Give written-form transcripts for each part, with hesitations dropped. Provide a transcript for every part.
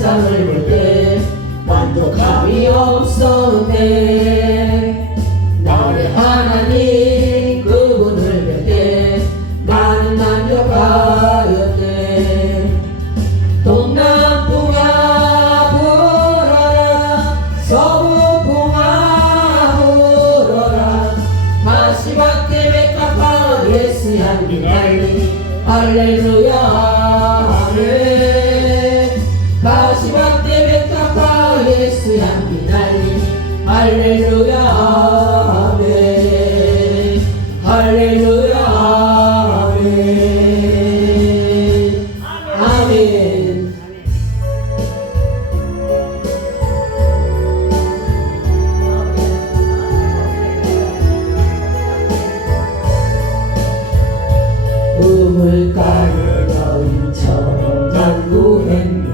세상을 볼 때 만족함이 없었네. 나의 하나님 그분을 뵐 때 나는 만족하였네. 동남풍아 불어라, 서북풍아 불어라, 가시밭에 백합화 예수 향기 날리 할렐루야. 가시밭에 백합화 예수 향기 날리 할렐루야. 아멘. 할렐루야. 아멘. 아멘. 우물가에 너희처럼 난구했네.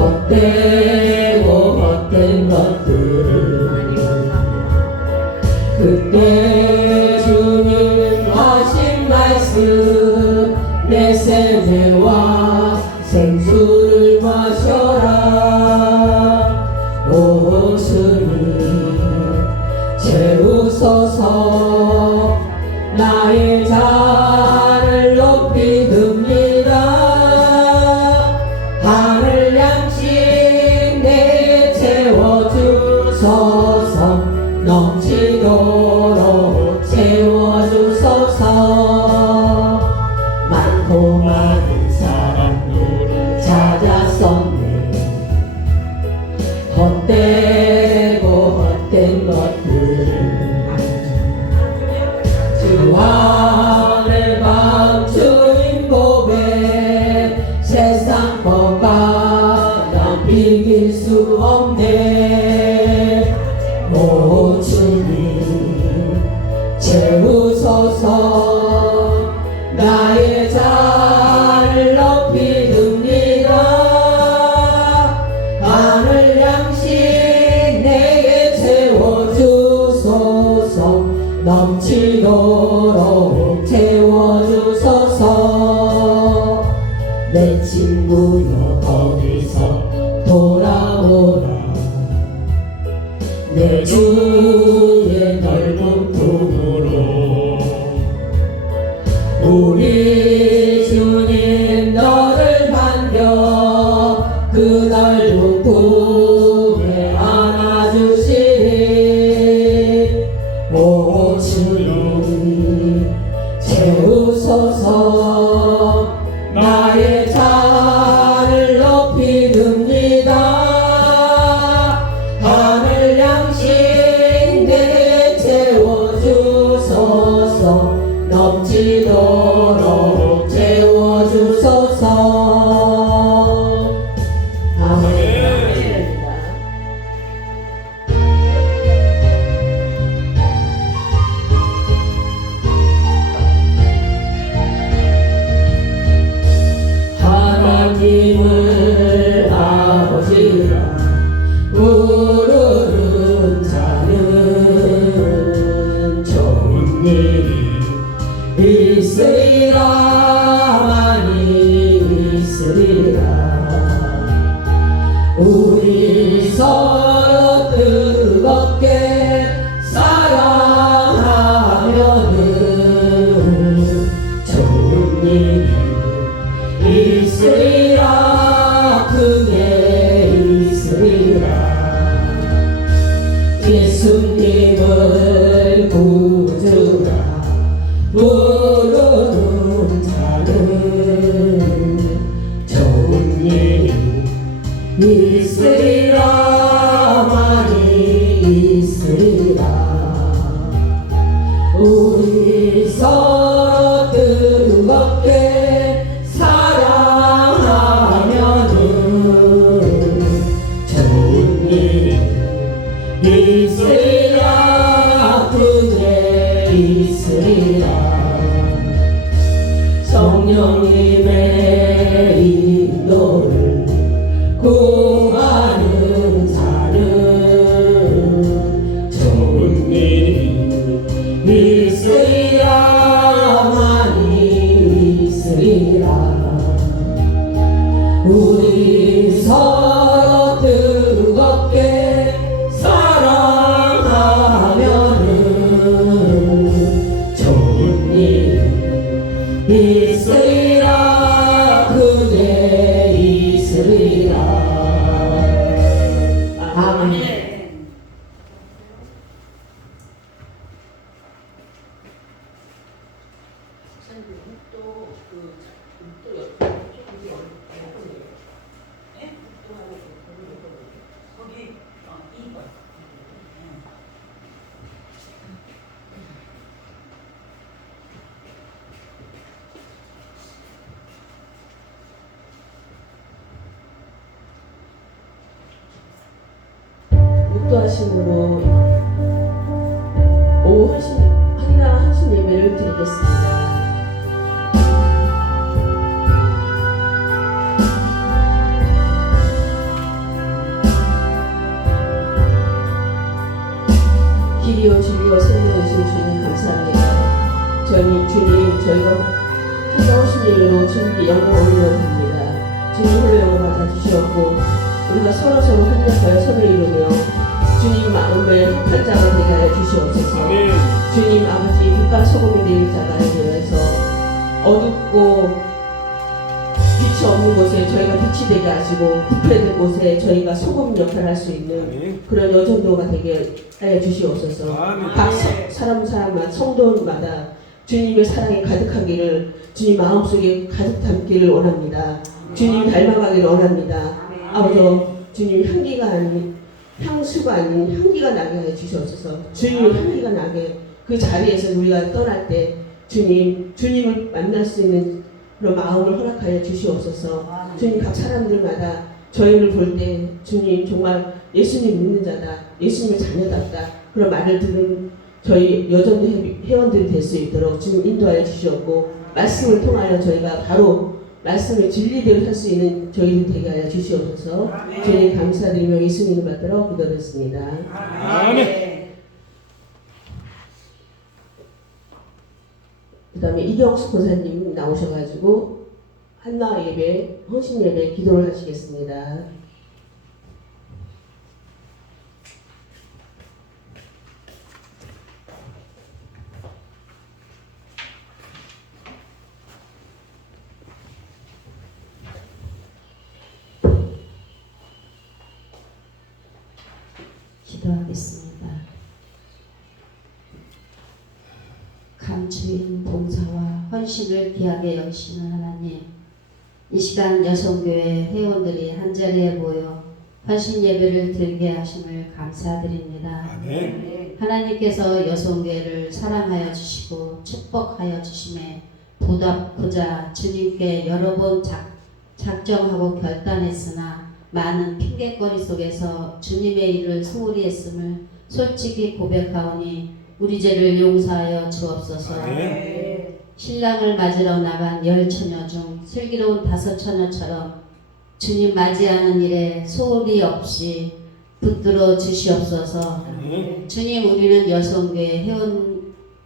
헛되고 헛된 것들을 그때 주님 하신 말씀 내 생애와 생수를 마셔라. 오 주님 채우소서. 나의 잔을 높이 듭니다. 하늘 양식 내게 채워주소서. 넘치도록 채워주소서. 많고 많은 사람들을 찾았었네. 헛되고 헛된 것들을 주 하늘 밤 주님 보배 세상 법과 난 비길 수 없네. 오 주님 채우소서. 나의 잔을 높이 듭니다. 하늘 양식 내게 채워주소서. 넘치도록 채워주소서. 내 친구여 거기서 돌아오라. 내 주의 넓은 품으로. 우리 주님 너를 반겨 그 넓은 품에 안아주시리. 오 주님 채우소서. 나의 잔을 높이 듭니다. 하늘 양식 내게 채워주소서. 넘치도록 채워주소서. 아멘. 하나님을 아버지라 부르는 자는 좋은 일이 있으리라. 많이 있으리라. 우리 서로 뜨겁게 사랑하면은 좋은 일이 있으리라. 크게 있으리라. 예수님을 구주라 부르는 자는 좋은 일이 있으리라. 많이 있으리라. 우리 서로 뜨겁게 사랑하면은 우리 서로 뜨겁게 사랑하면은 좋은 일 있으리라 그대 있으리라. 아멘. 목도하심으로 오후 한나 한신 예배를 드리겠습니다. 길이요 진리요 생명이신 주님 감사합니다. 주님 저희가 한나 한신 예배로 주님께 영광 올려드립니다. 주님 홀로 영광 받아주시었고 우리가 서로 협력하여 손을 이루며 주님 마음을 합한 자가 되게 하여 주시옵소서. 주님 아버지 빛과 소금이 될 자가 되어서 어둡고 빛이 없는 곳에 저희가 빛이 되게 하시고 부패된 곳에 저희가 소금 역할을 할 수 있는 그런 여정도가 되게 하여 주시옵소서. 각 사람마다 성도마다 주님의 사랑이 가득하기를 주님 마음속에 가득 담기를 원합니다. 주님 닮아가기를 원합니다. 아버지 주님 향기가 아닌 향수가 아닌 향기가 나게 해 주시옵소서. 주님의 향기가 나게 그 자리에서 우리가 떠날 때 주님을 만날 수 있는 그런 마음을 허락하여 주시옵소서. 주님 각 사람들마다 저희를 볼 때 주님 정말 예수님 믿는 자다, 예수님의 자녀답다 그런 말을 들은 저희 여전도 회원들이 될 수 있도록 주님 인도하여 주시옵고 말씀을 통하여 저희가 바로 말씀을 진리대로 할 수 있는 저희들 되게 하여 주시옵소서. 주님 감사드리며 예수님을 받들어 기도드렸습니다. 아멘. 그 다음에 이경수 권사님 나오셔가지고 한나 예배, 헌신 예배 기도를 하시겠습니다. 기도하겠습니다. 감추인 봉사와 헌신을 귀하게 여기시는 하나님, 이 시간 여성교회 회원들이 한자리에 모여 헌신 예배를 드리게 하심을 감사드립니다. 아멘. 하나님께서 여성교회를 사랑하여 주시고 축복하여 주심에 보답고자 주님께 여러 번 작정하고 결단했으나 많은 핑계거리 속에서 주님의 일을 소홀히 했음을 솔직히 고백하오니 우리 죄를 용서하여 주옵소서. 아멘. 신랑을 맞으러 나간 10처녀 중 슬기로운 5처녀처럼 주님 맞이하는 일에 소홀히 없이 붙들어 주시옵소서. 아멘. 주님, 우리는 여성교회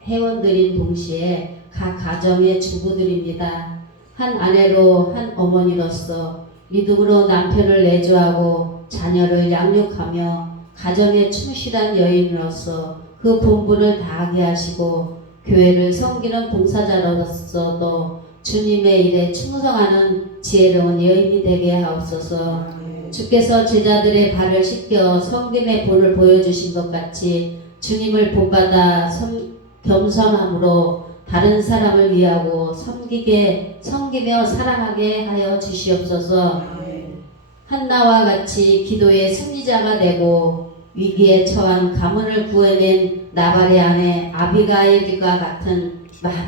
회원들인 동시에 각 가정의 주부들입니다. 한 아내로 한 어머니로서 믿음으로 남편을 내조하고 자녀를 양육하며 가정에 충실한 여인으로서 그 본분을 다하게 하시고 교회를 섬기는 봉사자로서도 주님의 일에 충성하는 지혜로운 여인이 되게 하옵소서. 주께서 제자들의 발을 씻겨 섬김의 본을 보여주신 것 같이 주님을 본받아 겸손함으로 다른 사람을 위하고 섬기며 사랑하게 하여 주시옵소서. 한나와 같이 기도의 승리자가 되고 위기에 처한 가문을 구해낸 나발의 아내 아비가일과 같은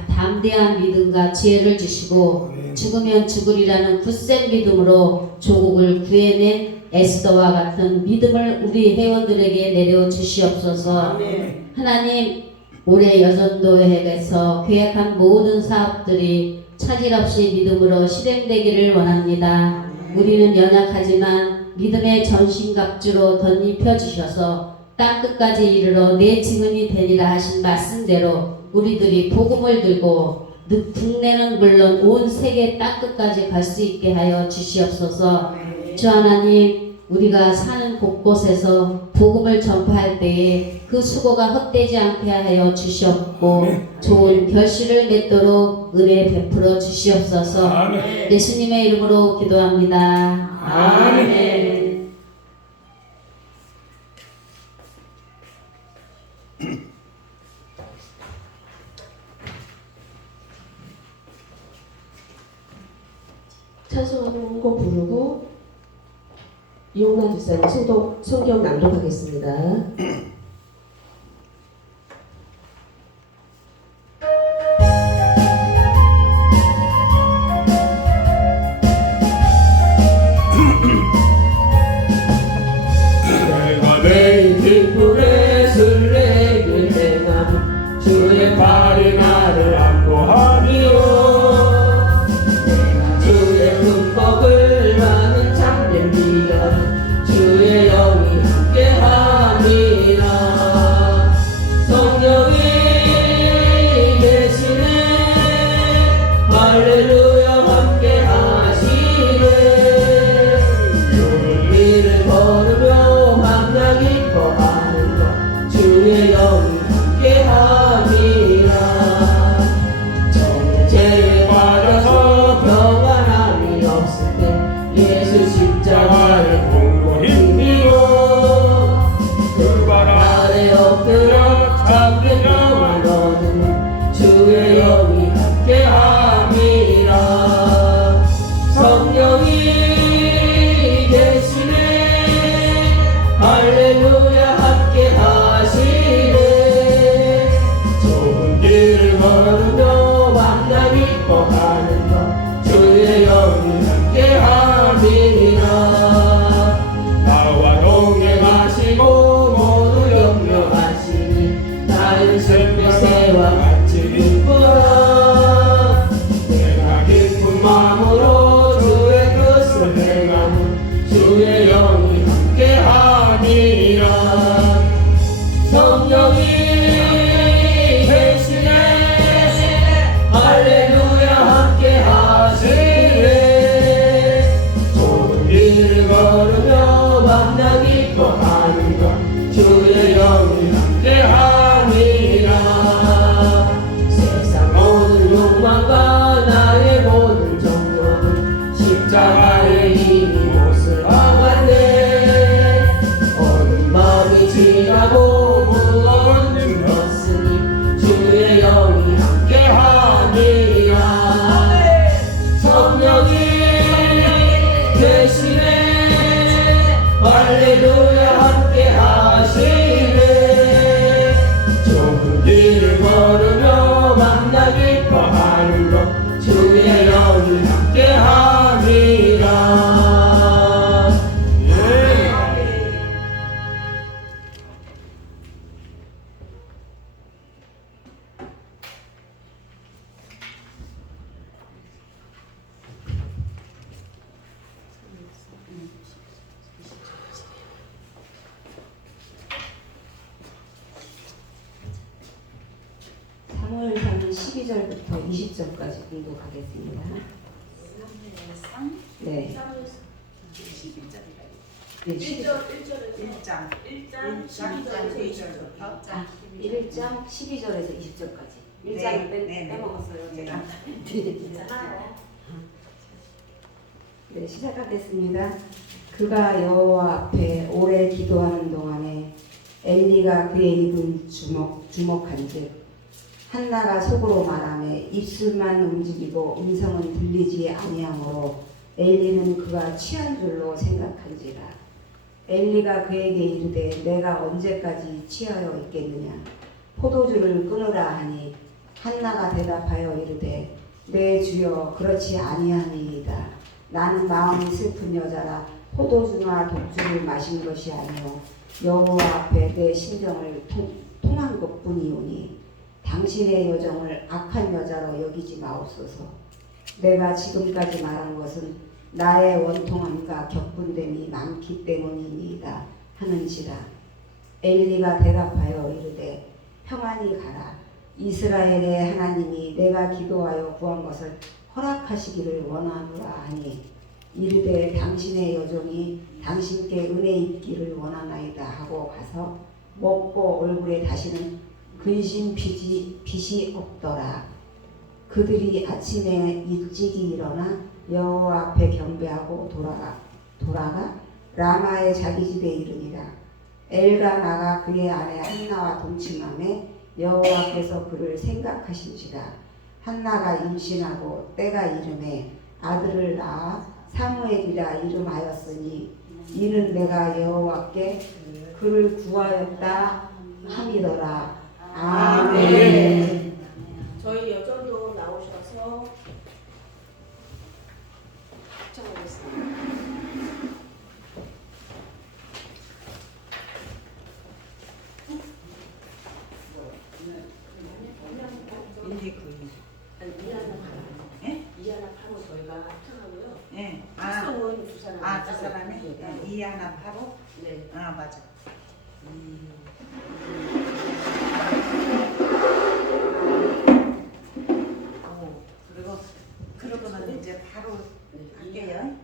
담대한 믿음과 지혜를 주시고 죽으면 죽으리라는 굳센 믿음으로 조국을 구해낸 에스더와 같은 믿음을 우리 회원들에게 내려 주시옵소서. 하나님, 올해 여전도회에서 계획한 모든 사업들이 차질 없이 믿음으로 실행되기를 원합니다. 우리는 연약하지만 믿음의 전신갑주로 덧입혀 주셔서 땅끝까지 이르러 내 증인이 되리라 하신 말씀대로 우리들이 복음을 들고 국내는 물론 온 세계 땅끝까지 갈 수 있게 하여 주시옵소서. 주 하나님, 우리가 사는 곳곳에서 복음을 전파할 때에 그 수고가 헛되지 않게 하여 주시옵고 좋은 결실을 맺도록 은혜 베풀어 주시옵소서. 아멘. 예수님의 이름으로 기도합니다. 아멘. 찬송하는 곡 부르고 이용란 집사님 성경 낭독하겠습니다. 내가 내 뒷불에 술래길 행함 주의 발이 나를 안보하니요 주의 흠법을 많은 참된 비결 주의 영이 함께함이라. 성령이 계시네 할렐루야 함께하시네. 좋은 길을 걸으며 만나 기뻐하는 것 주의 영이 함께함이라. 정죄에 빠져서 평안함이 없을 때 예수 십자가의 공로 힘입어 그 발 아래 엎드려 참된 평안 얻으니 주의 영이 함께함이라. 성령이 계시네 할렐루야 함께하시네. 좋은 길을 걸으며 만나 기뻐하는 것 주의 영이 함께함이니라. 나와 동행하시고 모두 염려하시니 나의 생명새와 같이 기쁘라. 내가 기쁜 마음으로 주의 뜻을 행하는 주의 영이 함께함이니라. 성령이 계시네 할렐루야 함께하시네. 좋은 길을 걸으며 만나 기뻐하는 것 주의 영이 함께함이라. 세상 모든 욕망과 나의 모든 정욕은 십자가에 이미 못을 박았네. 어두운 밤이 지나고 무거운 짐 졌으니 주의 영이 함께함이라. 성령이 계시네 할렐루야 함께하시네. 좋은 길을 걸으며 만나 기뻐하는 것 주의 영이 함께함이라. 사무엘상 12절부터 20절까지 공독하겠습니다. 네. 네, 1장 12절에서 20절까지. 1장을 빼먹었어요. 제가. 네, 시작하겠습니다. 그가 여호와 앞에 오래 기도하는 동안에 엘리가 그의 입을 주목한즉 한나가 속으로 말하매 입술만 움직이고 음성은 들리지 아니하므로 엘리는 그가 취한 줄로 생각한지라. 엘리가 그에게 이르되 내가 언제까지 취하여 있겠느냐 포도주를 끊으라 하니 한나가 대답하여 이르되 내 주여 그렇지 아니하니이다. 나는 마음이 슬픈 여자라 포도주나 독주를 마신 것이 아니요 여호와 앞에 내 심정을 통한 것뿐이오니 당신의 여정을 악한 여자로 여기지 마옵소서. 내가 지금까지 말한 것은 나의 원통함과 격분됨이 많기 때문이니이다 하는지라. 엘리가 대답하여 이르되 평안히 가라. 이스라엘의 하나님이 내가 기도하여 구한 것을 허락하시기를 원하노라 하니 이르되 당신의 여종이 당신께 은혜 입기를 원하나이다 하고 가서 먹고 얼굴에 다시는 근심 빛이 없더라. 그들이 아침에 일찍이 일어나 여호와 앞에 경배하고 돌아가 라마의 자기 집에 이르니라. 엘가나가 그의 아내 한나와 동침함에 여호와께서 그를 생각하신지라. 한나가 임신하고 때가 이름에 아들을 낳아 사무엘이라 이름하였으니 이는 내가 여호와께 그를 구하였다 함이더라. 아멘. 저희 여전도 나오셔서 합창하겠습니다. 이하나 파로 저희가 합창하고요. 네. 특성은 두 사람. 두 사람이? 네. 이하나 파로? 네. 맞아. 그리고 그러고는 이제 바로 할게요.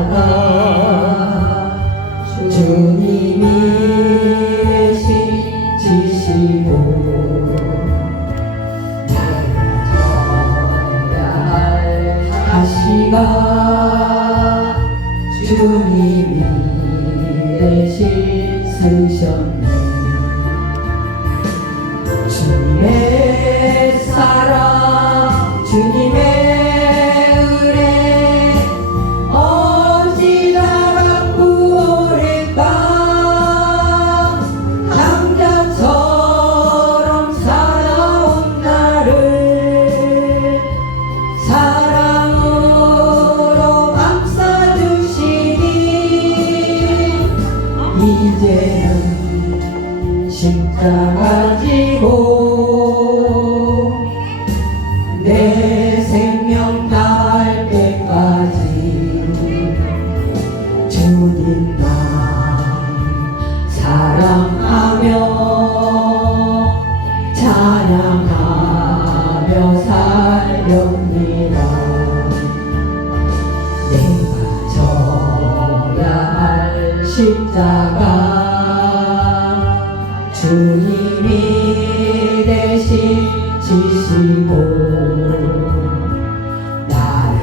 십자가 주님이 대신 지시고 져야 할 가시가 주님이 대신 쓰셨네. 주님의 사랑 주님의 은혜 어찌다가 구원했다. 강자처럼 살아온 나를 사랑으로 감싸주시니 이제는 십자가 지고 내 생명 다할 때까지 주님 나 사랑하며 찬양하며 살렵니다. 내가 져야 할 십자가 주님이 대신 지시고 나를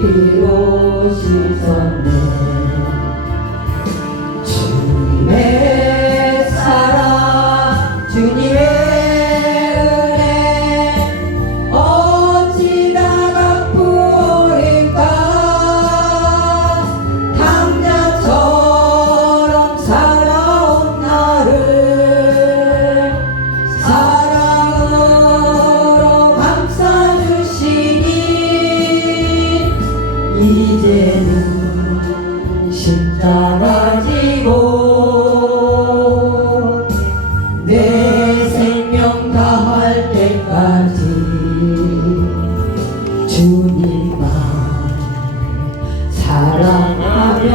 피로 씻었네. 주님의 사랑 주님의 은혜 어찌다 갚으리까. 당장처럼 살아온 나를 사랑으로 감싸주시니 이제는 십자가 지고 내 생명 다할 때까지 주님만 사랑하며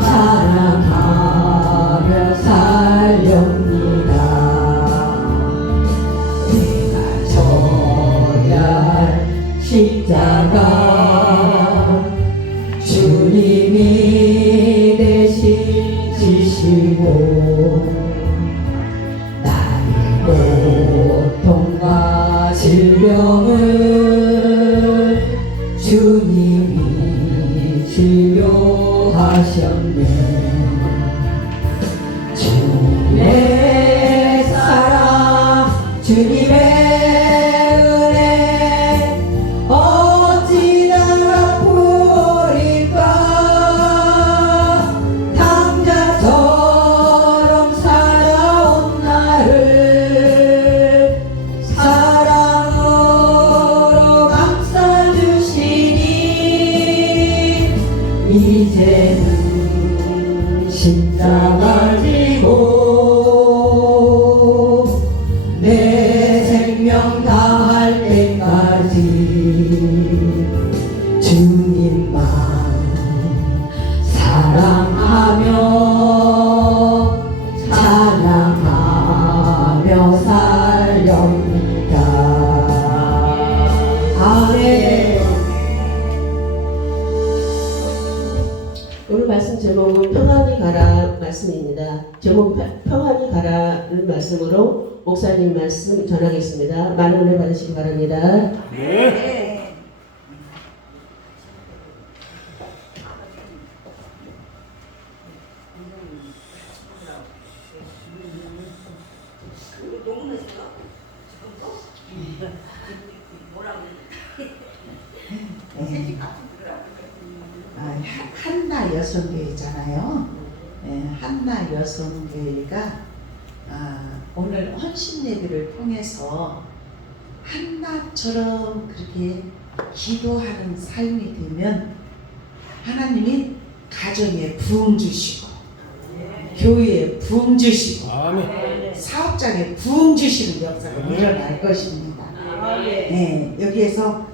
사랑하며 살렵니다. 내가 져야 할 십자가 주님이 대신 지시고 나의 고통과 질병을 주님이 치료하셨네. 주님의 사랑 주님의 은혜 어찌나 갚으리까. 당장처럼 살아온 나를 사랑으로 감싸주시니 이제는 십자가 지고 내 생명 다할 때까지 주님만 사랑하며 사랑하며 살렵니다. 아멘. 오늘 말씀 제목은 평안히 가라 말씀입니다. 제목 평안히 가라는 말씀으로 목사님 말씀 전하겠습니다. 많은 은혜 받으시기 바랍니다. 네. 한나 여성교회잖아요. 한나 여성교회가 오늘 헌신 예배를 통해서 한나처럼 그렇게 기도하는 삶이 되면 하나님이 가정에 부흥 주시고 교회에 부흥 주시고 아멘. 사업장에 부흥 주시는 역사가 일어날 것입니다. 네, 여기에서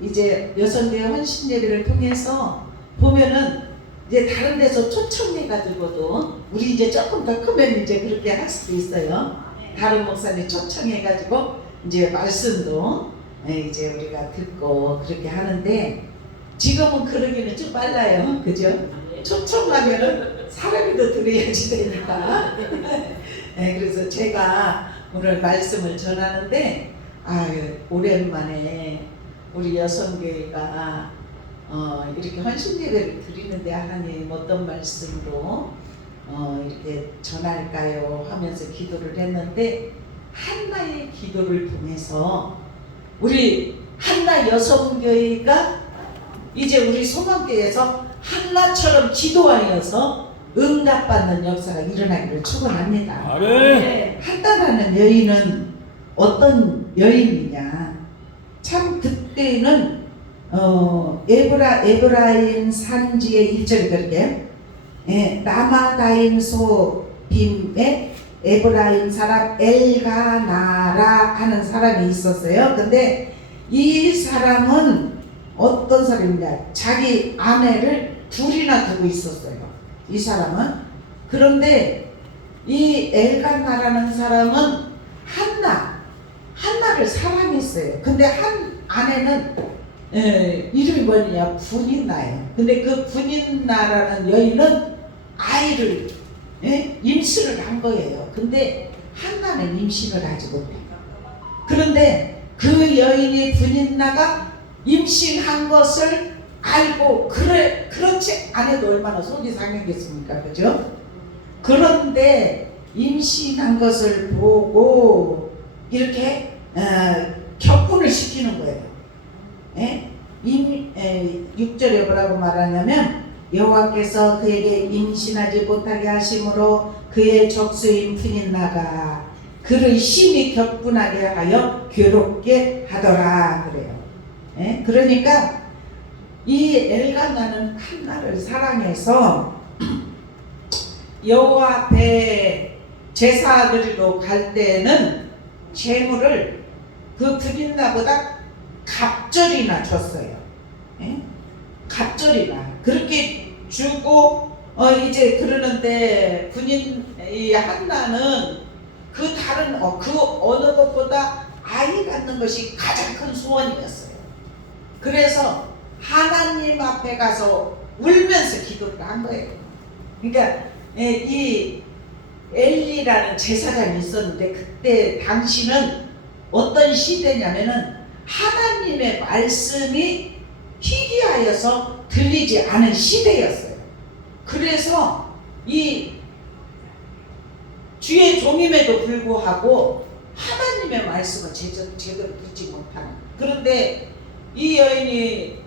이제 여성교회 헌신 예배를 통해서 보면은 이제 다른 데서 초청해가지고도 우리 이제 조금 더 크면 이제 그렇게 할 수도 있어요. 다른 목사님 초청해가지고 이제 말씀도 이제 우리가 듣고 그렇게 하는데 지금은 그러기는 좀 빨라요. 그죠? 초청하면은 사람이 더 들어야지 되니까. 네, 그래서 제가 오늘 말씀을 전하는데 오랜만에 우리 여성교회가 이렇게 헌신 예배를 드리는데 하나님 어떤 말씀으로 이렇게 전할까요 하면서 기도를 했는데 한나의 기도를 통해서 우리 한나 여성교회가 이제 우리 소망교회에서 한나처럼 기도하여서 응답받는 역사가 일어나기를 축원합니다. 아멘. 한나라는 여인은 어떤 여인이냐? 참 그때는 에브라임 산지의 1절이 그렇게 라마다임 소빔에 에브라임 사람 엘가나라 하는 사람이 있었어요. 근데 이 사람은 어떤 사람이냐? 자기 아내를 둘이나 두고 있었어요. 이 사람은. 그런데 이 엘가나라는 사람은 한나를 사랑했어요. 근데 한 아내는 이름이 뭐냐? 분인나예요. 근데 그 분인나라는 여인은 아이를 임신을 한 거예요. 근데 한나는 임신을 하지 못해요. 그런데 그 여인이 분인나가 임신한 것을 알고 그렇지 않아도 얼마나 속이 상했겠습니까? 그죠? 그런데 임신한 것을 보고 이렇게 격분을 시키는 거예요. 6절에 뭐라고 말하냐면 여호와께서 그에게 임신하지 못하게 하심으로 그의 적수인 분이 나가 그를 심히 격분하게 하여 괴롭게 하더라 그래요. 그러니까 이 엘가나는 한나를 사랑해서 여호와 앞에 제사 드리러 갈 때는 재물을 그 분인나보다 갑절이나 줬어요. 갑절이나 그렇게 주고 이제 그러는데 군인 이 한나는 그 다른 그 어느 것보다 아이 갖는 것이 가장 큰 소원이었어요. 그래서 하나님 앞에 가서 울면서 기도를 한 거예요. 그러니까 이 엘리라는 제사장이 있었는데 그때 당시는 어떤 시대냐면은 하나님의 말씀이 희귀하여서 들리지 않은 시대였어요. 그래서 이 주의 종임에도 불구하고 하나님의 말씀을 제대로 듣지 못하는. 그런데 이 여인이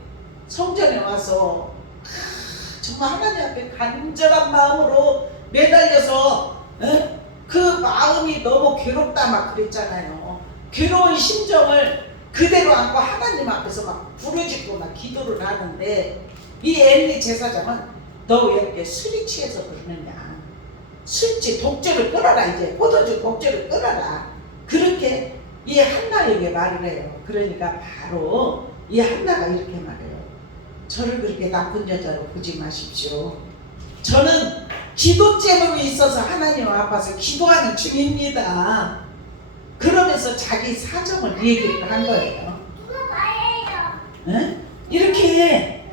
성전에 와서 정말 하나님 앞에 간절한 마음으로 매달려서 그 마음이 너무 괴롭다 막 그랬잖아요. 괴로운 심정을 그대로 안고 하나님 앞에서 막 부르짖고 막 기도를 하는데 이 엘리 제사장은 너 왜 이렇게 술이 취해서 그러느냐, 술취 독주를 끊어라, 이제 포도주 독주를 끊어라, 그렇게 이 한나에게 말을 해요. 그러니까 바로 이 한나가 이렇게 말해요. 저를 그렇게 나쁜 여자로 보지 마십시오. 저는 기도 제목이 있어서 하나님 앞에서 기도하는 중입니다. 그러면서 자기 사정을 얘기를 한 거예요. 이렇게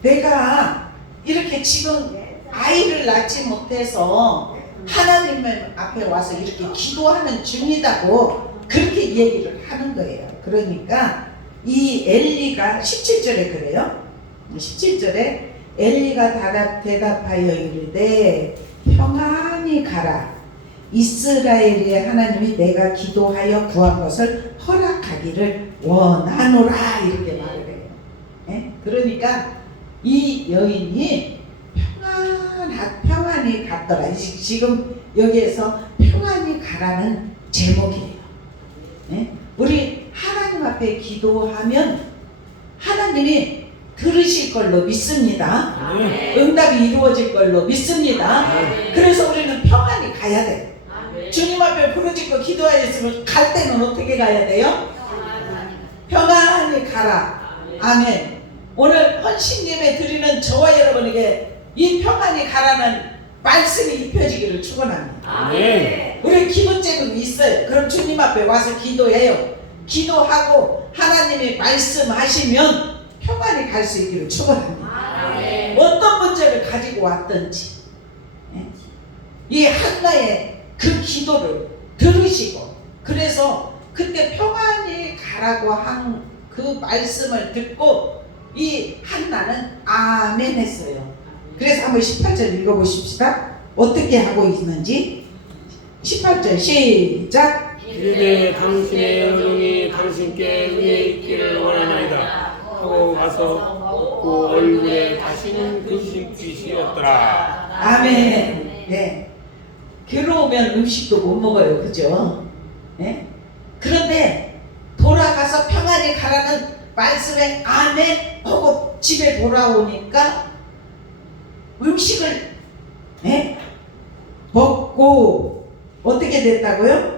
내가 이렇게 지금 아이를 낳지 못해서 하나님 앞에 와서 이렇게 기도하는 중이다고 그렇게 얘기를 하는 거예요. 그러니까 이 엘리가 17절에 그래요. 17절에 엘리가 대답하여 이르되 평안히 가라. 이스라엘의 하나님이 내가 기도하여 구한 것을 허락하기를 원하노라. 이렇게 말을 해요. 그러니까 이 여인이 평안히 갔더라. 지금 여기에서 평안히 가라는 제목이에요. 우리 하나님 앞에 기도하면 하나님이 들으실 걸로 믿습니다. 응답이 이루어질 걸로 믿습니다. 그래서 우리는 평안히 가야 돼. 주님 앞에 부르짖고 기도하였으면 갈 때는 어떻게 가야 돼요? 평안히 가라. 아멘. 오늘 헌신 예배 드리는 저와 여러분에게 이 평안히 가라는 말씀이 입혀지기를 축원합니다. 아멘. 우리 기도 제목이 있어요. 그럼 주님 앞에 와서 기도해요. 기도하고 하나님이 말씀하시면 평안히 갈 수 있기를 축원합니다. 어떤 문제를 가지고 왔든지 이 한나의 그 기도를 들으시고, 그래서 그때 평안히 가라고 한 그 말씀을 듣고 이 한나는 아멘 했어요. 그래서 한번 18절 읽어보십시다. 어떻게 하고 있는지. 18절 시작. 이르되 당신의 여종이 당신께 위에 있기를 원하나이다 하고 가서 묻고 얼굴에 다시는 근심빛이 없더라. 아멘. 네. 괴로우면 음식도 못 먹어요. 그죠? 네? 그런데 돌아가서 평안히 가라는 말씀에 아멘 하고 집에 돌아오니까 음식을 먹고 어떻게 됐다고요?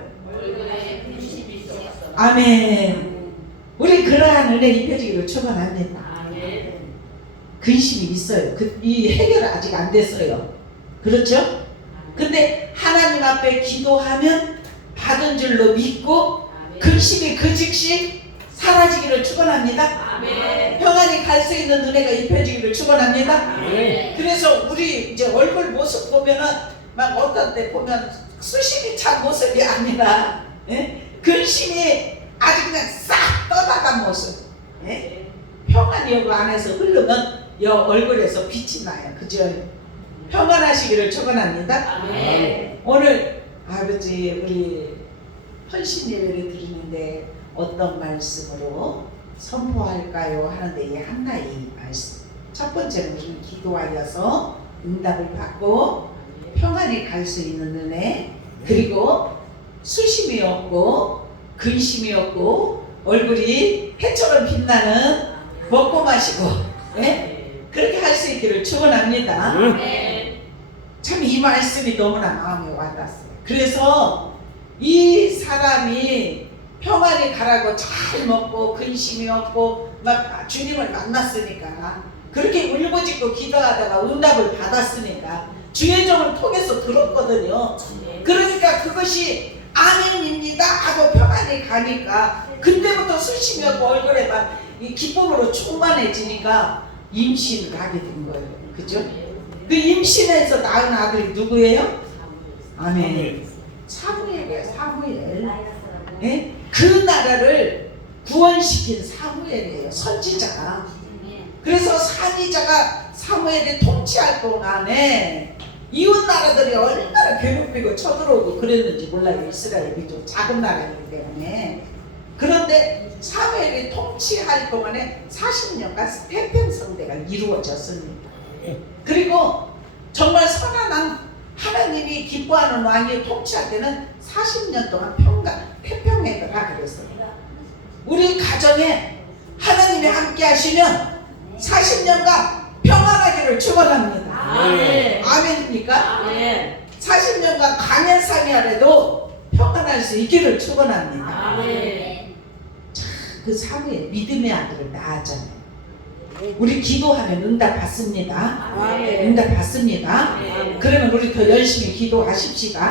아멘. 우리 그러한 은혜 입혀지기를 축원합니다. 근심이 있어요. 이 해결은 아직 안 됐어요. 그렇죠? 근데 하나님 앞에 기도하면 받은 줄로 믿고 근심이 그 즉시 사라지기를 축원합니다. 평안히 갈 수 있는 은혜가 입혀지기를 축원합니다. 그래서 우리 이제 얼굴 모습 보면은 막 어떤 때 보면 수심이 찬 모습이 아니라 근심이 아주 그냥 싹 떠나간 모습. 네? 평안이 여기 안에서 흐르면 여 얼굴에서 빛이 나요. 그죠? 평안하시기를 축원합니다. 오늘 아버지 우리 헌신 예배를 드리는데 어떤 말씀으로 선포할까요? 하는데 이 한나의 말씀. 첫 번째는 우리는 기도하여서 응답을 받고 평안히 갈 수 있는 은혜, 그리고 수심이 없고 근심이 없고 얼굴이 해처럼 빛나는 먹고 마시고, 네? 그렇게 할 수 있기를 축원합니다. 참 이 말씀이 너무나 마음에 와닿았어요. 그래서 이 사람이 평안히 가라고 잘 먹고 근심이 없고 막 주님을 만났으니까, 그렇게 울부짖고 기도하다가 응답을 받았으니까 주의 종을 통해서 들었거든요. 그러니까 그것이 아멘입니다 하고 평안히 가니까 그때부터 수심이 없고 얼굴에 막 이 기쁨으로 충만해지니까 임신을 하게 된 거예요. 그죠? 그 임신해서 낳은 아들이 누구예요? 아멘. 사무엘이에요. 사무엘. 예? 그 나라를 구원시킨 사무엘이에요. 선지자가. 그래서 선지자가 사무엘이 통치할 동안에 이웃 나라들이 얼마나 괴롭히고 쳐들어오고 그랬는지 몰라요. 이스라엘 민족 작은 나라이기 때문에. 그런데 사무엘이 통치할 동안에 40년간 태평성대가 이루어졌습니다. 그리고 정말 선한 왕, 하나님이 기뻐하는 왕이 통치할 때는 40년 동안 태평해더라 그랬어요. 우리 가정에 하나님이 함께 하시면 40년간 평안하기를 축원합니다. 아멘입니까? 40년간 강연 상의하래도 평안할 수 있기를 축원합니다. 그 사무엘 믿음의 아들을 낳았잖아요. 우리 기도하면 응답 받습니다. 응답 받습니다. 그러면 우리 더 열심히 기도하십시다.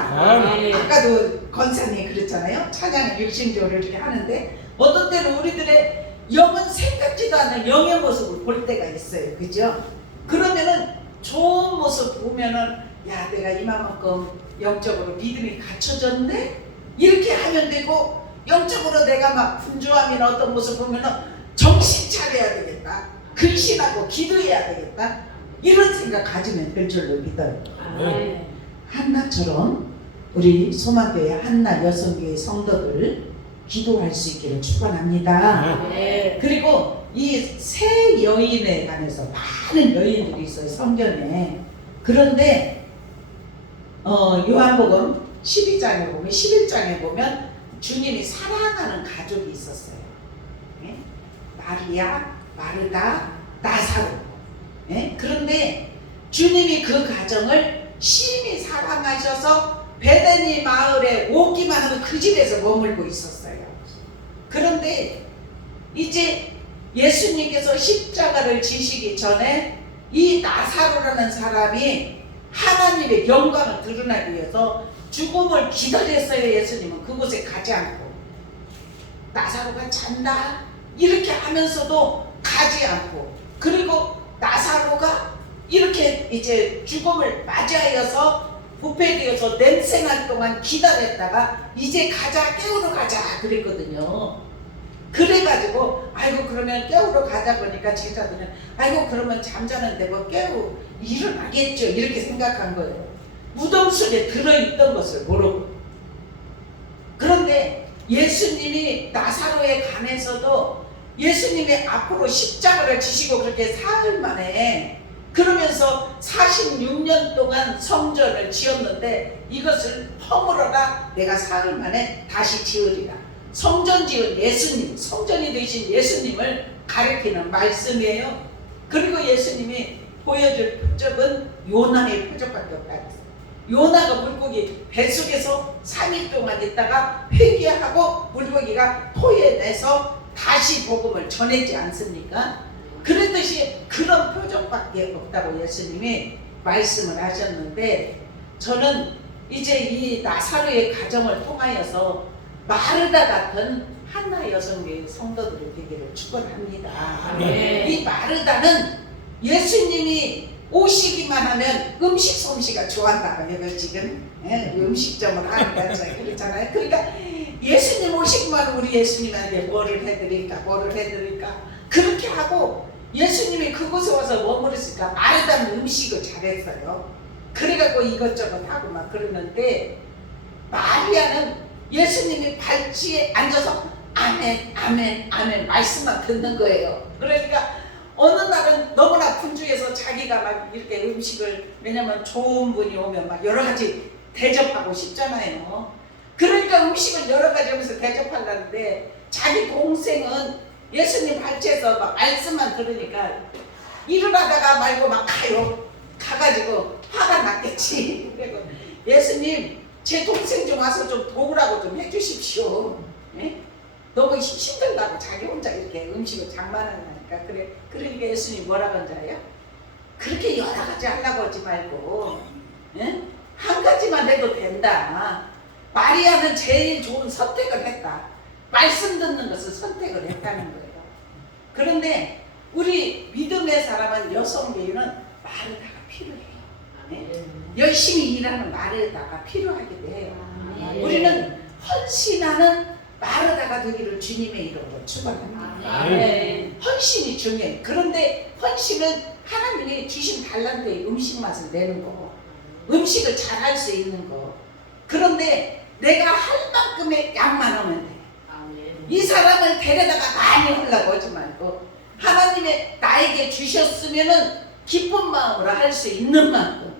아까도 권사님이 그랬잖아요. 찬양의 육신조를 이렇게 하는데 어떤 때는 우리들의 영은 생각지도 않은 영의 모습을 볼 때가 있어요. 그죠? 그러면은 좋은 모습 보면은 야, 내가 이만큼 영적으로 믿음이 갖춰졌네? 이렇게 하면 되고, 영적으로 내가 막 분주함이나 어떤 모습 보면은 정신 차려야 되겠다. 근신하고 기도해야 되겠다. 이런 생각 가지면 될 줄로 믿어요. 한나처럼 우리 소망교회 한나 여성교회 성도들 기도할 수 있기를 축원합니다. 그리고 이 세 여인에 관해서 많은 여인들이 있어요, 성경에. 그런데 요한복음 12장에 보면 11장에 보면 주님이 사랑하는 가족이 있었어요. 예? 마리아, 마르다, 나사로. 예? 그런데 주님이 그 가정을 심히 사랑하셔서 베데니 마을에 오기만 하면 그 집에서 머물고 있었어요. 그런데 이제 예수님께서 십자가를 지시기 전에 이 나사로라는 사람이 하나님의 영광을 드러나기 위해서 죽음을 기다렸어요. 예수님은 그곳에 가지 않고, 나사로가 잔다 이렇게 하면서도 가지 않고, 그리고 나사로가 이렇게 이제 죽음을 맞이하여서 부패되어서 냄새날 동안 기다렸다가 이제 가자, 깨우러 가자 그랬거든요. 그래가지고 아이고 그러면 깨우러 가자 그러니까 제자들은 아이고 그러면 잠자는데 뭐 일어나겠죠 이렇게 생각한 거예요. 무덤 속에 들어있던 것을 모르고. 그런데 예수님이 나사로에 관해서도 예수님이 앞으로 십자가를 지시고 그렇게 사흘 만에 그러면서 46년 동안 성전을 지었는데 이것을 허물어라, 내가 사흘 만에 다시 지으리라. 성전 지은 예수님, 성전이 되신 예수님을 가리키는 말씀이에요. 그리고 예수님이 보여줄 표적은 요나의 표적밖에 없다. 요나가 물고기 뱃속에서 3일 동안 있다가 회개하고 물고기가 토해내서 다시 복음을 전하지 않습니까? 그랬듯이 그런 표적밖에 없다고 예수님이 말씀을 하셨는데, 저는 이제 이 나사로의 가정을 통하여서 마르다 같은 한나 여성의 성도들이 되기를 축원합니다. 이 마르다는 예수님이 오시기만 하면 음식 솜씨가 좋아한다고 해요. 지금 음식점을 하니까 그렇잖아요. 그러니까 예수님 오시기만 하면 우리 예수님한테 뭐를 해드릴까 그 그렇게 하고 예수님이 그곳에 와서 머무르니까 마르다는 음식을 잘했어요. 그래갖고 이것저것 하고 막 그러는데 마리아는 예수님이 발치에 앉아서 아멘 아멘 아멘 말씀만 듣는 거예요. 그러니까 어느 날은 너무나 분주해서 자기가 막 이렇게 음식을, 왜냐면 좋은 분이 오면 막 여러 가지 대접하고 싶잖아요. 그러니까 음식을 여러 가지 하면서 대접하려는데 자기 동생은 예수님 발치에서 막 말씀만 들으니까 일어나다가 말고 막 가요. 가가지고 화가 났겠지. 그리고 예수님 제 동생 좀 와서 좀 도우라고 좀 해주십시오. 예? 너무 힘들다고 자기 혼자 이렇게 음식을 장만하니까. 그래. 그러니까 예수님 뭐라고 한지 알아요? 그렇게 여러 가지 하려고 하지 말고, 예? 한 가지만 해도 된다. 마리아는 제일 좋은 선택을 했다. 말씀 듣는 것을 선택을 했다는 거예요. 그런데 우리 믿음의 사람은 여성계유는 마르다가 필요해요. 네? 열심히 일하는 마르다가 필요하게 돼요. 우리는 헌신하는 마르다가 되기를 주님의 이름으로 축원합니다. 헌신이 중요해요. 그런데 헌신은 하나님이 주신 달란트의 음식 맛을 내는 거, 음식을 잘 할 수 있는 거. 그런데 내가 할 만큼의 양만 하면 돼. 이 사람을 데려다가 많이 하려고 하지 말고 하나님의 나에게 주셨으면은 기쁜 마음으로 할 수 있는 만큼.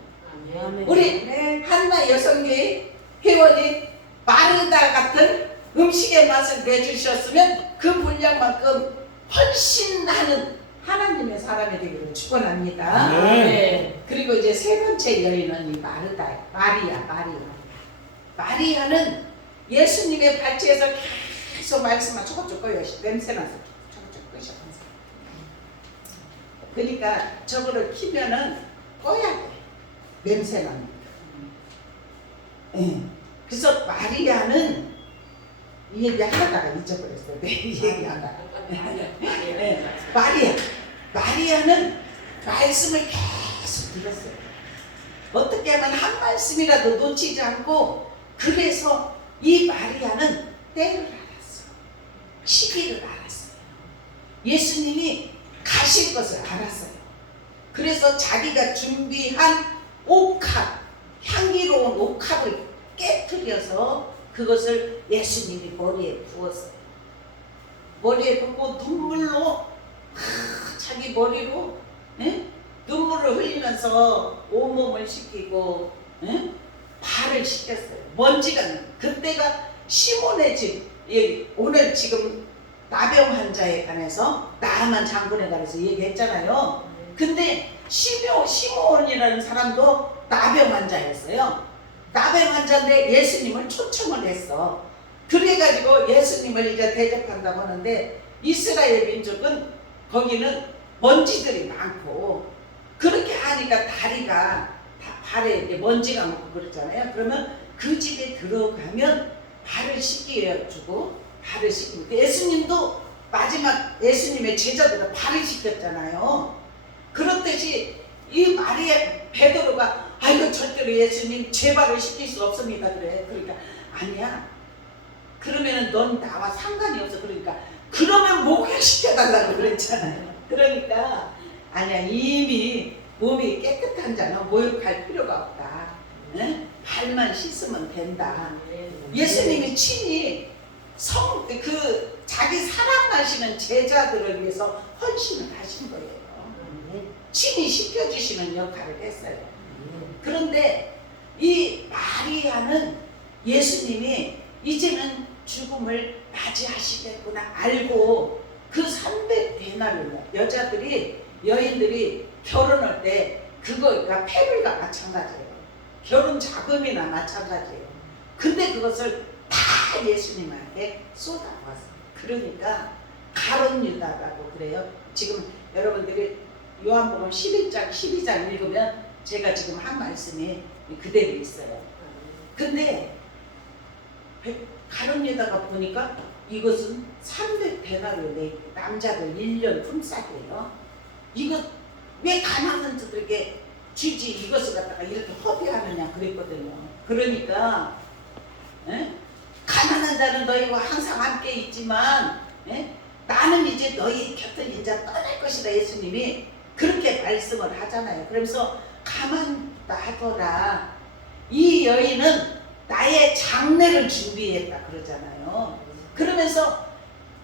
우리 한나 여성교회 회원이 마르다 같은 음식의 맛을 내주셨으면 그 분량만큼 헌신하는 하나님의 사람이 되기를 축원합니다. 네. 그리고 이제 세 번째 여인은 이 마리아. 마리아는 예수님의 발치에서 계속 말씀만 조금씩 꺼요. 냄새나서 조금씩 끄셔면서. 그러니까 저거를 키면은 꺼야 돼. 냄새납니다. 네. 그래서 마리아는 이 얘기 하다가 잊어버렸어요. 내 얘기하다가. 네. 마리아는 말씀을 계속 들었어요. 어떻게 하면 한 말씀이라도 놓치지 않고, 그래서 이 마리아는 때를 알았어. 시기를 알았어요. 예수님이 가실 것을 알았어요. 그래서 자기가 준비한 옥합, 향기로운 옥합을 깨뜨려서 그것을 예수님이 머리에 부었어요. 머리에 붓고 눈물로 자기 머리로 눈물을 흘리면서 온몸을 씻기고 발을 씻겼어요. 먼지가 그때가 시몬의 집, 오늘 지금 나병 환자에 관해서 나아만 장군에 관해서 얘기했잖아요. 근데 시몬이라는 사람도 나병 환자였어요. 나병 환자인데 예수님을 초청을 했어. 그래가지고 예수님을 이제 대접한다고 하는데 이스라엘 민족은 거기는 먼지들이 많고, 그렇게 하니까 다리가 발에 이제 먼지가 묻고 그러잖아요. 그러면 그 집에 들어가면 발을 씻겨주고 발을 씻기고, 예수님도 마지막 예수님의 제자들은 발을 씻겼잖아요. 그렇듯이 이 마리아 베드로가 아이고 절대로 예수님 제 발을 씻길 수 없습니다 그래. 그러니까 아니야. 그러면은 넌 나와 상관이 없어. 그러니까 그러면 목욕 시켜달라고 그랬잖아요. 그러니까 아니야, 이미 몸이 깨끗한 자는 목욕할 필요가 없다. 응? 발만 씻으면 된다. 예수님이 친히 자기 사랑하시는 제자들을 위해서 헌신을 하신 거예요. 친히 씻겨주시는 역할을 했어요. 그런데 이 마리아는 예수님이 이제는 죽음을 맞이하시겠구나 알고 그 300데나리온 여인들이 결혼할 때 그거가 패물과 마찬가지예요. 결혼 자금이나 마찬가지예요. 근데 그것을 다 예수님한테 쏟아부었어요. 그러니까 가룟 유다라고 그래요. 지금 여러분들이 요한복음 11장 12장 읽으면 제가 지금 한 말씀이 그대로 있어요. 근데 가룟 유다가 보니까 이것은 300데나리온의 남자들 1년 품삯이에요. 이거 왜 가난한 자들에게 주지 이것을 갖다가 이렇게 허비하느냐 그랬거든요. 그러니까 가난한 자는 너희와 항상 함께 있지만 나는 이제 너희 곁을 이제 떠날 것이다. 예수님이 그렇게 말씀을 하잖아요. 그러면서 가만 놔둬라. 이 여인은 나의 장례를 준비했다 그러잖아요. 그러면서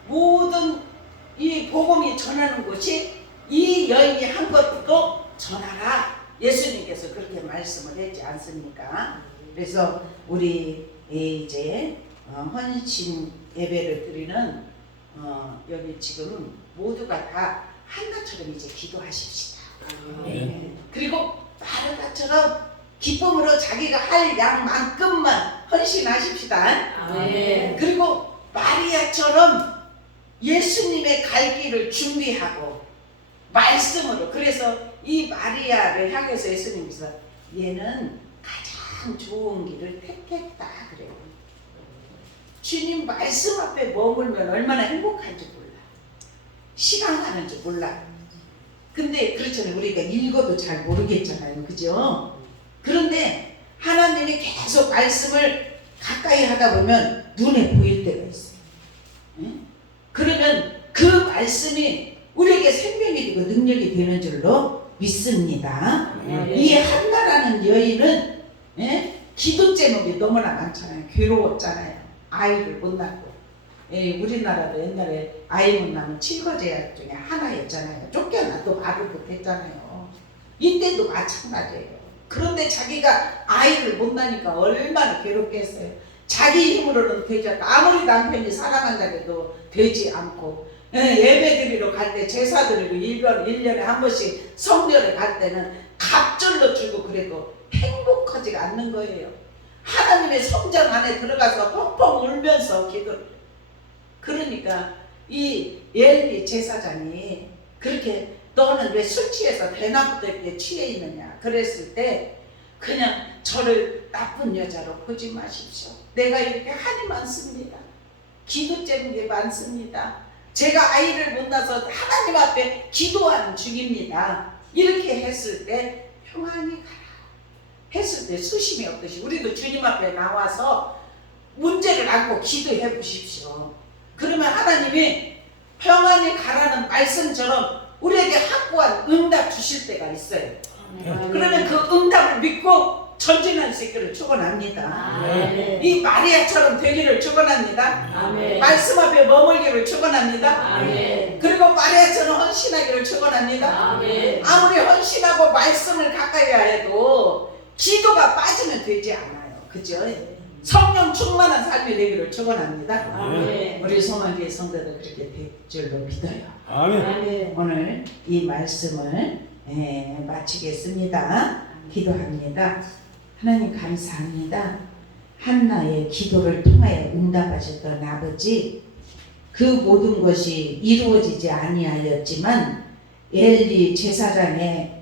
모든 이 복음이 전하는 곳이 이 여인이 한 것도 전하라. 예수님께서 그렇게 말씀을 했지 않습니까? 그래서 우리 이제 헌신 예배를 드리는 여기 지금 모두가 다 한나처럼 이제 기도하십시다. 그리고 마르다처럼 기쁨으로 자기가 할 양만큼만 헌신하십시다. 그리고 마리아처럼 예수님의 갈 길을 준비하고 말씀으로, 그래서 이 마리아를 향해서 예수님께서 얘는 가장 좋은 길을 택했다 그래요. 주님 말씀 앞에 머물면 얼마나 행복한지 몰라. 시간 가는 줄 몰라. 근데 그렇잖아요. 우리가 읽어도 잘 모르겠잖아요. 그죠? 그런데 하나님이 계속 말씀을 가까이 하다 보면 눈에 보일 때가 있어요. 응? 그러면 그 말씀이 우리에게 생명이 되고 능력이 되는 줄로 믿습니다. 이 한나라는 여인은 기도 제목이 너무나 많잖아요. 괴로웠잖아요. 아이를 못 낳고. 우리나라도 옛날에 아이 못 낳으면 칠거제약 중에 하나였잖아요. 쫓겨나도 말을 못했잖아요. 이때도 마찬가지예요. 그런데 자기가 아이를 못 낳으니까 얼마나 괴롭겠어요. 자기 힘으로는 되지 않고, 아무리 남편이 사랑한다고 해도 되지 않고, 예배 드리러 갈 때 제사 드리고 1년에 한 번씩 성전에 갈 때는 갑절로 주고 그래도 행복하지가 않는 거예요. 하나님의 성전 안에 들어가서 펑펑 울면서 기도를. 그러니까 이 엘리 제사장이 그렇게 너는 왜 술 취해서 대낮부터 취해 있느냐 그랬을 때 그냥 저를 나쁜 여자로 보지 마십시오. 내가 이렇게 한이 많습니다. 기도 제목이 많습니다. 제가 아이를 못 낳아서 하나님 앞에 기도하는 중입니다. 이렇게 했을 때 평안히 가라 했을 때 수심이 없듯이 우리도 주님 앞에 나와서 문제를 안고 기도해 보십시오. 그러면 하나님이 평안히 가라는 말씀처럼 우리에게 확고한 응답 주실 때가 있어요. 그러면 그 응답을 믿고 전진할 수 있기를 축원합니다. 이 마리아처럼 되기를 축원합니다. 말씀 앞에 머물기를 축원합니다. 그리고 마리아처럼 헌신하기를 축원합니다. 아무리 헌신하고 말씀을 가까이 해도 기도가 빠지면 되지 않아요. 그죠? 성령 충만한 삶이 되기를 축원합니다. 우리 소망교회 성도들 그렇게 될 줄로 믿어요. 오늘 이 말씀을 마치겠습니다. 기도합니다. 하나님 감사합니다. 한나의 기도를 통하여 응답하셨던 아버지, 그 모든 것이 이루어지지 아니하였지만 엘리 제사장에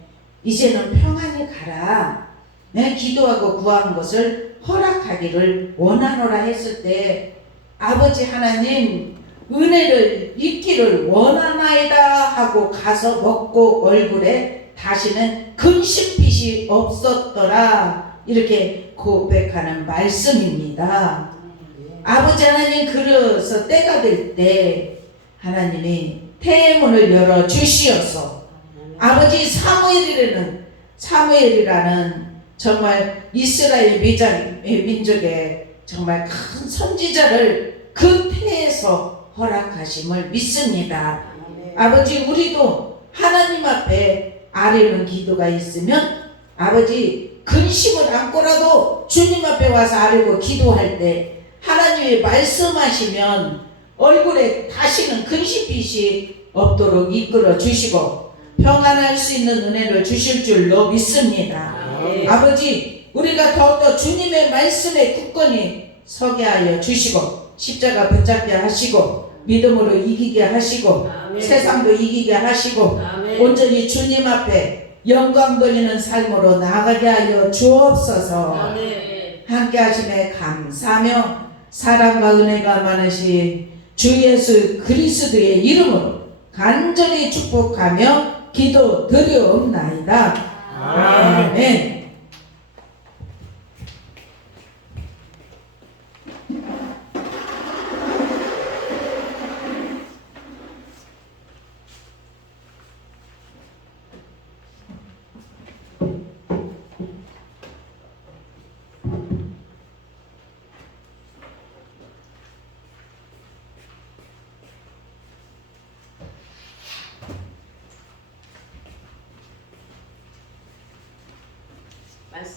이제는 평안히 가라, 내 기도하고 구한 것을 허락하기를 원하노라 했을 때 아버지 하나님 은혜를 입기를 원하나이다 하고 가서 먹고 얼굴에 다시는 근심빛이 없었더라, 이렇게 고백하는 말씀입니다. 아버지 하나님, 그래서 때가 될 때 하나님이 태문을 열어 주시어서 아버지 사무엘이라는 정말 이스라엘 민족의 정말 큰 선지자를 그 태에서 허락하심을 믿습니다. 아버지, 우리도 하나님 앞에 아뢰는 기도가 있으면 아버지 근심을 안고라도 주님 앞에 와서 아뢰고 기도할 때 하나님이 말씀하시면 얼굴에 다시는 근심빛이 없도록 이끌어 주시고 평안할 수 있는 은혜를 주실 줄로 믿습니다. 아버지, 우리가 더욱더 주님의 말씀에 굳건히 서게 하여 주시고 십자가 붙잡게 하시고 믿음으로 이기게 하시고 세상도 이기게 하시고 온전히 주님 앞에 영광 돌리는 삶으로 나아가게 하여 주옵소서. 함께 하심에 감사하며 사랑과 은혜가 많으신 주 예수 그리스도의 이름으로 간절히 축복하며 기도 드리옵나이다. 아멘.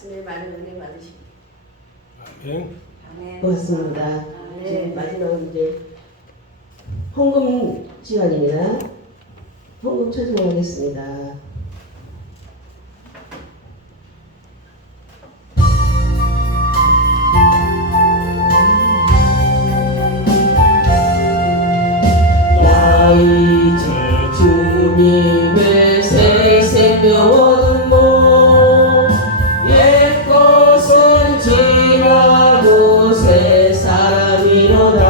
말씀에 많은 은혜 받으십니다. 아멘. 고맙습니다. 이제 마지막 이제 헌금 시간입니다. 헌금 최소화하겠습니다. 이제 주님의 새 생명 얻은 몸 옛것은 지나고 새 사람이로다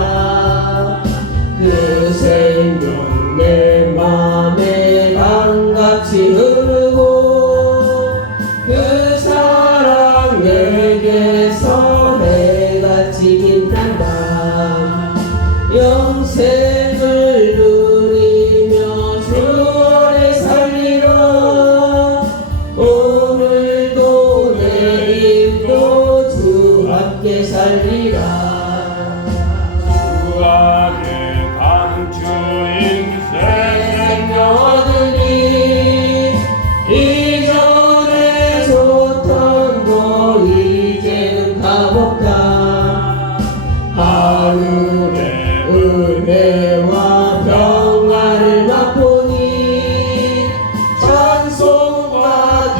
그 생명 내 맘에 강같이 흐르고 그 사랑 내게서 해같이 빛난다 영생을 누리며 주 안에 살리라 오늘도 내일도 주 함께 살리라 주 안에 감추인 새 생명 얻으니 이전에 좋던 거 이제는 가볍다 하늘의 은혜와 평안을 맛보니 찬송과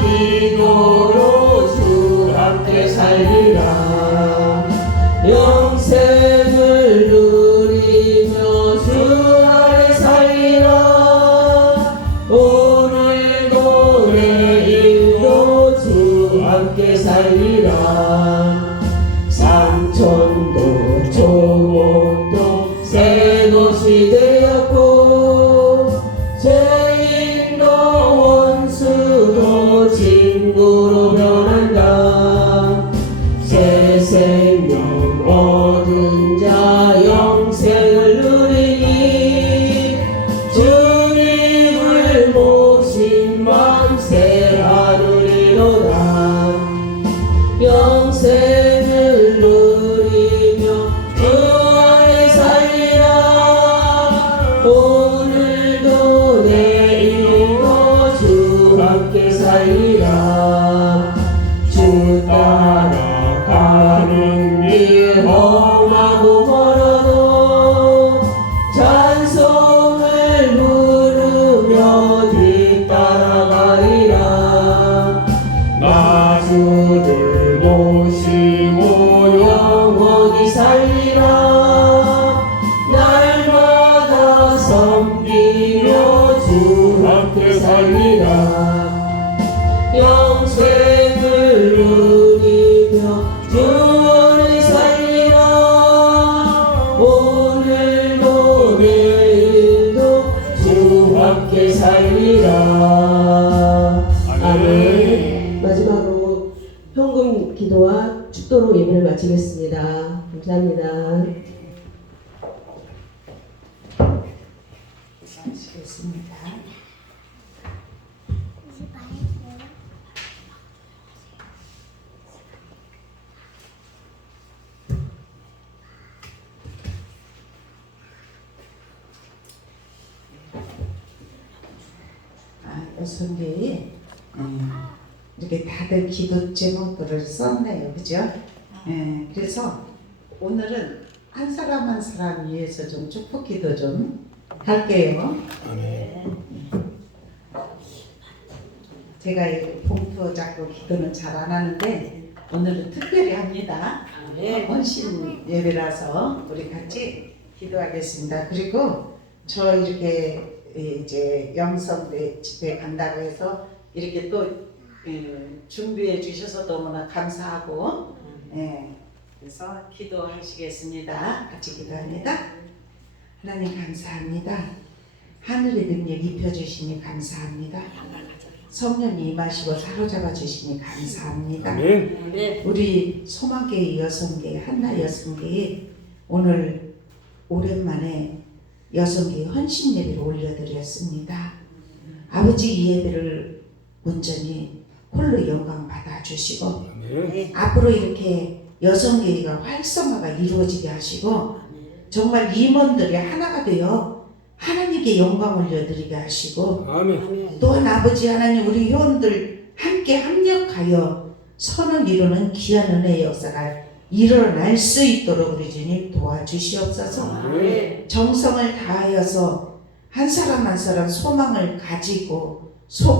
기도로 주 함께 살리라 영생을 누리며 주 안에 살리라 오늘도 내일도 주 함께 살리라 삼천도 조목도 새 것이 되었고 죄인도 원수도 친구로 변한다 새 생명 얻은 자 영생을 누리니 주님을 모신 맘 새 하늘이로다 영생을 누리며 주 안에 살리라 오늘도 내일도 주 함께 살리라 주 따라가는 길 험하고 멀어도 찬송을 부르며 뒤따라가리라 나 주를 모시고 영원히 살리라 날마다 섬기며 주 함께 살리라 영생을 누리며 주 안에 살리라 오늘도 내일도 주 함께 살리라 아멘. 마지막으로 현금 기도와 축도로 예배를 마치겠습니다. 감사합니다. 마치겠습니다. 여성계에 이렇게 다들 기도 제목들을 썼네요, 그죠? 그래서 오늘은 한 사람 한 사람 위해서 좀 축복 기도 좀 할게요. 아멘. 제가 이 봉투 잡고 기도는 잘 안 하는데 오늘은 특별히 합니다. 헌신 예배라서 우리 같이 기도하겠습니다. 그리고 저 이렇게 이제 영성대 집회 간다고 해서 이렇게 또 준비해 주셔서 너무나 감사하고 그래서 기도하시겠습니다. 같이 기도합니다. 하나님 감사합니다. 하늘의 능력 입혀주시니 감사합니다. 성령이 임하시고 사로잡아 주시니 감사합니다. 아멘. 우리 소망교회 여성교회 한나 여성교회 오늘 오랜만에 여성교회 헌신 예배를 올려드렸습니다. 아버지 이 예배를 온전히 홀로 영광 받아주시고 아멘. 앞으로 이렇게 여성교회가 활성화가 이루어지게 하시고 정말 임원들이 하나가 되어 하나님께 영광 올려드리게 하시고 아멘. 또한 아버지 하나님 우리 회원들 함께 합력하여 선을 이루는 귀한 은혜의 역사가 일어날 수 있도록 우리 주님 도와주시옵소서. 정성을 다하여서 한 사람 한 사람 소망을 가지고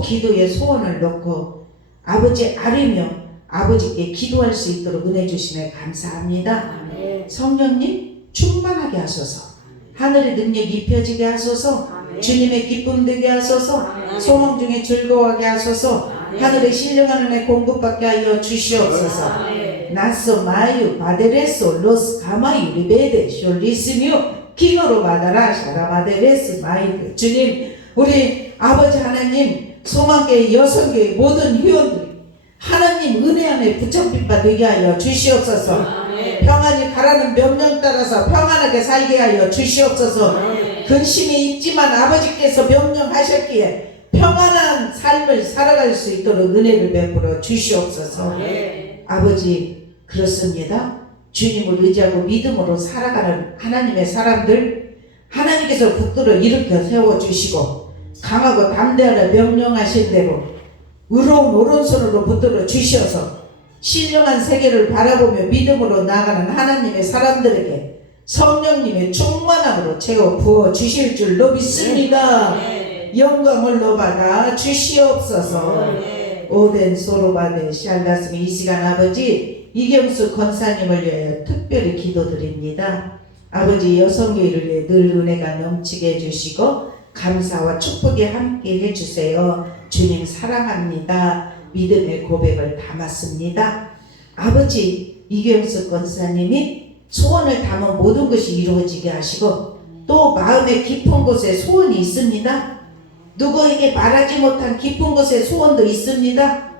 기도에 소원을 넣고 아버지 아뢰며 아버지께 기도할 수 있도록 은혜 주시면 감사합니다. 성령님 충만하게 하소서. 하늘의 능력이 입혀지게 하소서. 주님의 기쁨 되게 하소서. 소망 중에 즐거워하게 하소서. 하늘의 신령한 은혜 공급받게 하여 주시옵소서. 나소 마유 바데레소 로스 가마유 리베데 숄리스뮤 킹으로 받아라 샤라바데레스 마이드. 주님, 우리 아버지 하나님, 소망교회 여성교회 모든 회원들이 하나님 은혜 안에 붙잡힌바 되게 하여 주시옵소서. 평안히 가라는 명령 따라서 평안하게 살게 하여 주시옵소서. 근심이 있지만 아버지께서 명령하셨기에 평안한 삶을 살아갈 수 있도록 은혜를 베풀어 주시옵소서. 아버지, 그렇습니다. 주님을 의지하고 믿음으로 살아가는 하나님의 사람들 하나님께서 붙들어 일으켜 세워주시고 강하고 담대하라 명령하신 대로 의로운 오른손으로 붙들어 주셔서 신령한 세계를 바라보며 믿음으로 나아가는 하나님의 사람들에게 성령님의 충만함으로 채워 부어 주실 줄로 믿습니다. 영광을 받아 주시옵소서. 오덴 소로바데 샬라스미. 이 시간 아버지 이경수 권사님을 위하여 특별히 기도드립니다. 아버지 여성교회를 위해 늘 은혜가 넘치게 해주시고 감사와 축복이 함께 해주세요. 주님 사랑합니다. 믿음의 고백을 담았습니다. 아버지 이경수 권사님이 소원을 담은 모든 것이 이루어지게 하시고 또 마음의 깊은 곳에 소원이 있습니다. 누구에게 말하지 못한 깊은 곳에 소원도 있습니다.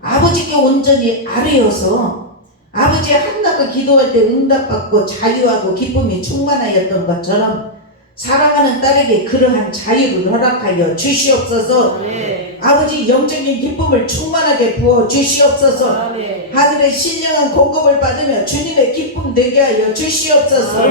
아버지께 온전히 아뢰어서 아버지 한나가 기도할 때 응답받고 자유하고 기쁨이 충만하였던 것처럼 사랑하는 딸에게 그러한 자유를 허락하여 주시옵소서. 아버지 영적인 기쁨을 충만하게 부어 주시옵소서. 하늘의 신령한 공급을 받으며 주님의 기쁨 되게 하여 주시옵소서.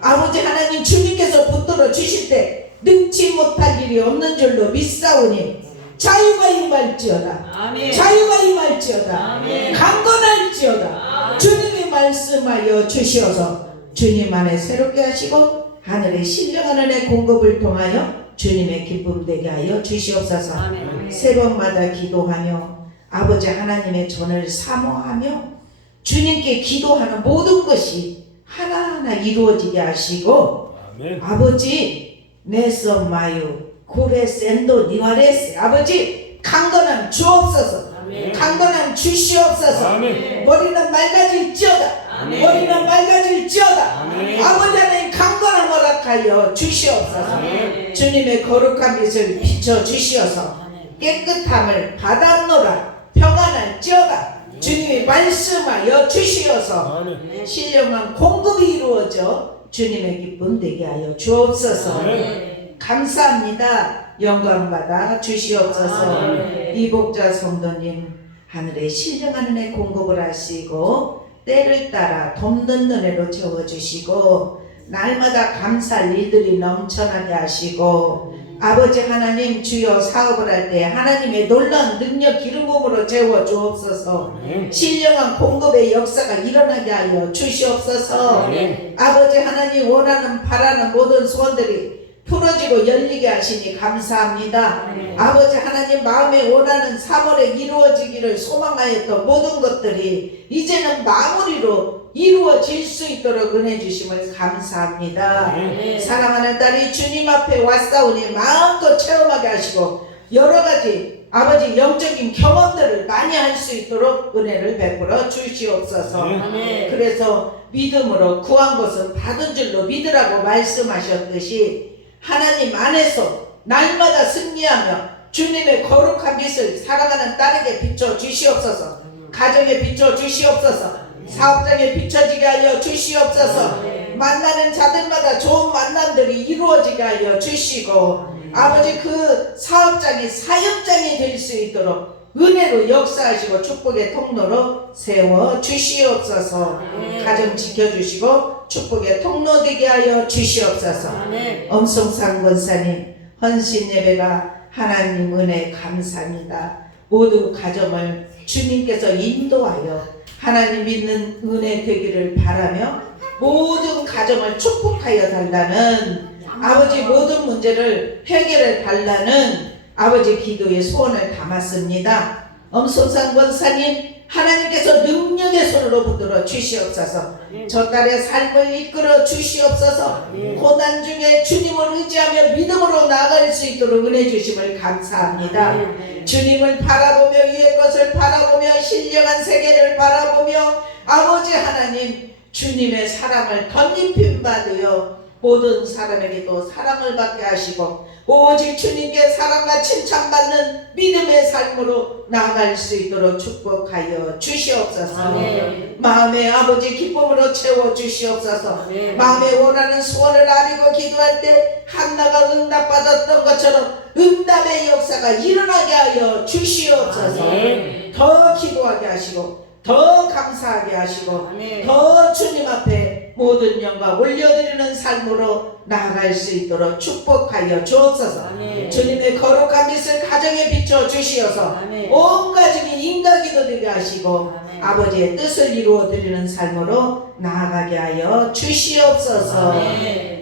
아버지 하나님, 주님께서 붙들어 주실 때 능치 못할 일이 없는 줄로 믿사오니 자유가 임할지어다. 자유가 임할지어다. 강건할지어다. 주님이 말씀하여 주시어서 주님 안에 새롭게 하시고 하늘의 신령한 은혜 공급을 통하여 주님의 기쁨 되게 하여 주시옵소서. 새벽마다 기도하며 아버지 하나님의 전을 사모하며 주님께 기도하는 모든 것이 하나하나 이루어지게 하시고 아버지 네썸마유 고레센도 니와레스. 아버지 강건함 주옵소서. 강건함 주시옵소서. 머리는 맑아질지어다. 머리는 맑아질지어다. 아버지 하나님 강건함 허락하여 주시옵소서. 주님의 거룩한 빛을 비춰주시어서 깨끗함을 받았노라. 평안할지어다. 주님이 말씀하여 주시어서 신령한 공급이 이루어져 주님의 기쁨 되게 하여 주옵소서. 감사합니다. 영광받아 주시옵소서. 이복자 성도님 하늘의 신령한 은혜 공급을 하시고 때를 따라 돕는 은혜로 채워주시고 날마다 감사할 일들이 넘쳐나게 하시고 아버지 하나님 주여 사업을 할 때 하나님의 놀라운 능력 기름 부음으로 채워 주옵소서. 신령한 공급의 역사가 일어나게 하여 주시옵소서. 아버지 하나님 원하는 바라는 모든 소원들이 풀어지고 열리게 하시니 감사합니다. 아버지 하나님 마음에 원하는 3월에 이루어지기를 소망하였던 모든 것들이 이제는 마무리로 이루어질 수 있도록 은혜 주심을 감사합니다. 사랑하는 딸이 주님 앞에 왔사오니 마음껏 체험하게 하시고 여러가지 아버지 영적인 경험들을 많이 할 수 있도록 은혜를 베풀어 주시옵소서. 그래서 믿음으로 구한 것은 받은 줄로 믿으라고 말씀하셨듯이 하나님 안에서 날마다 승리하며 주님의 거룩한 빛을 사랑하는 딸에게 비춰 주시옵소서. 가정에 비춰 주시옵소서. 사업장에 비춰지게 하여 주시옵소서. 만나는 자들마다 좋은 만남들이 이루어지게 하여 주시고 아버지 그 사업장이 사역장이 될 수 있도록 은혜로 역사하시고 축복의 통로로 세워 주시옵소서. 가정 지켜주시고 축복의 통로 되게 하여 주시옵소서. 엄송상 권사님 헌신 예배가 하나님 은혜 감사합니다. 모두 가정을 주님께서 인도하여 하나님 믿는 은혜 되기를 바라며 모든 가정을 축복하여 달라는 아버지 모든 문제를 해결해 달라는 아버지 기도의 소원을 담았습니다. 엄성산 권사님 하나님께서 능력의 손으로 붙들어 주시옵소서. 저 딸의 삶을 이끌어 주시옵소서. 고난 중에 주님을 의지하며 믿음으로 나아갈 수 있도록 은혜 주심을 감사합니다. 주님을 바라보며 위의 것을 바라보며 신령한 세계를 바라보며 아버지 하나님 주님의 사랑을 덧입힘 받으여 모든 사람에게도 사랑을 받게 하시고 오직 주님께 사랑과 칭찬받는 믿음의 삶으로 나아갈 수 있도록 축복하여 주시옵소서. 마음의 아버지 기쁨으로 채워 주시옵소서. 마음에 원하는 소원을 아리고 기도할 때 한나가 응답받았던 것처럼 응답의 역사가 일어나게 하여 주시옵소서. 더 기도하게 하시고 더 감사하게 하시고 더 주님 앞에 모든 영광 올려드리는 삶으로 나아갈 수 있도록 축복하여 주옵소서. 주님의 거룩한 빛을 가정에 비춰 주시어서 온 가정이 인가기도 되게 하시고 아버지의 뜻을 이루어 드리는 삶으로 나아가게 하여 주시옵소서.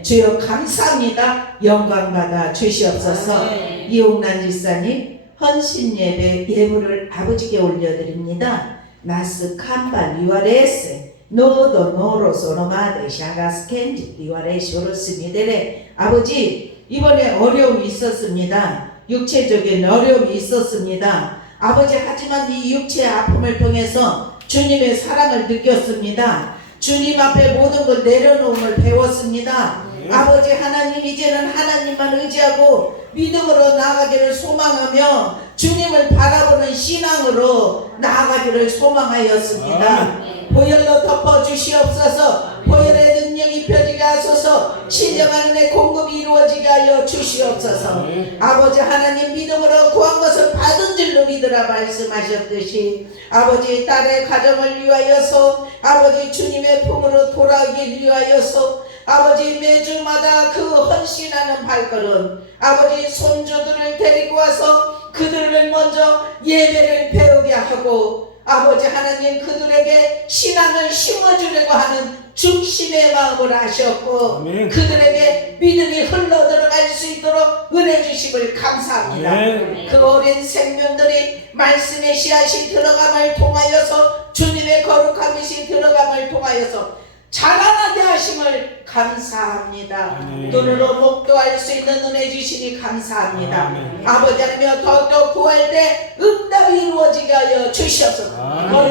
주여 감사합니다. 영광 받아 주시옵소서. 이옥란 지사님 헌신 예배 예물을 아버지께 올려드립니다. 나스 칸바 리와레스 노도 노로 소노마데 샤가스켄지 리와레 쇼로스미데레. 아버지 이번에 어려움이 있었습니다. 육체적인 어려움이 있었습니다. 아버지 하지만 이 육체의 아픔을 통해서 주님의 사랑을 느꼈습니다. 주님 앞에 모든 걸 내려놓음을 배웠습니다. 아버지 하나님 이제는 하나님만 의지하고 믿음으로 나아가기를 소망하며 주님을 바라보는 신앙으로 나아가기를 소망하였습니다. 보혈로 덮어 주시옵소서. 보혈의 능력이 펴지게 하소서. 신령한 은혜 공급이 이루어지게 하여 주시옵소서. 아버지 하나님 믿음으로 구한 것을 받은 줄로 믿으라 말씀하셨듯이 아버지 딸의 가정을 위하여서 아버지 주님의 품으로 돌아오기 위하여서 아버지 매주마다 그 헌신하는 발걸음 아버지 손주들을 데리고 와서 그들을 먼저 예배를 배우게 하고 아버지 하나님 그들에게 신앙을 심어주려고 하는 중심의 마음을 하셨고 그들에게 믿음이 흘러들어갈 수 있도록 은혜 주심을 감사합니다. 그 어린 생명들이 말씀의 씨앗이 들어감을 통하여서 주님의 거룩한 빛이 들어감을 통하여서 자라나게 하심을 감사합니다. 눈으로 목도할 수 있는 은혜 주시니 감사합니다. 아버지 하나님 더욱더 구할 때 응답이 이루어지게 하여 주시옵소서.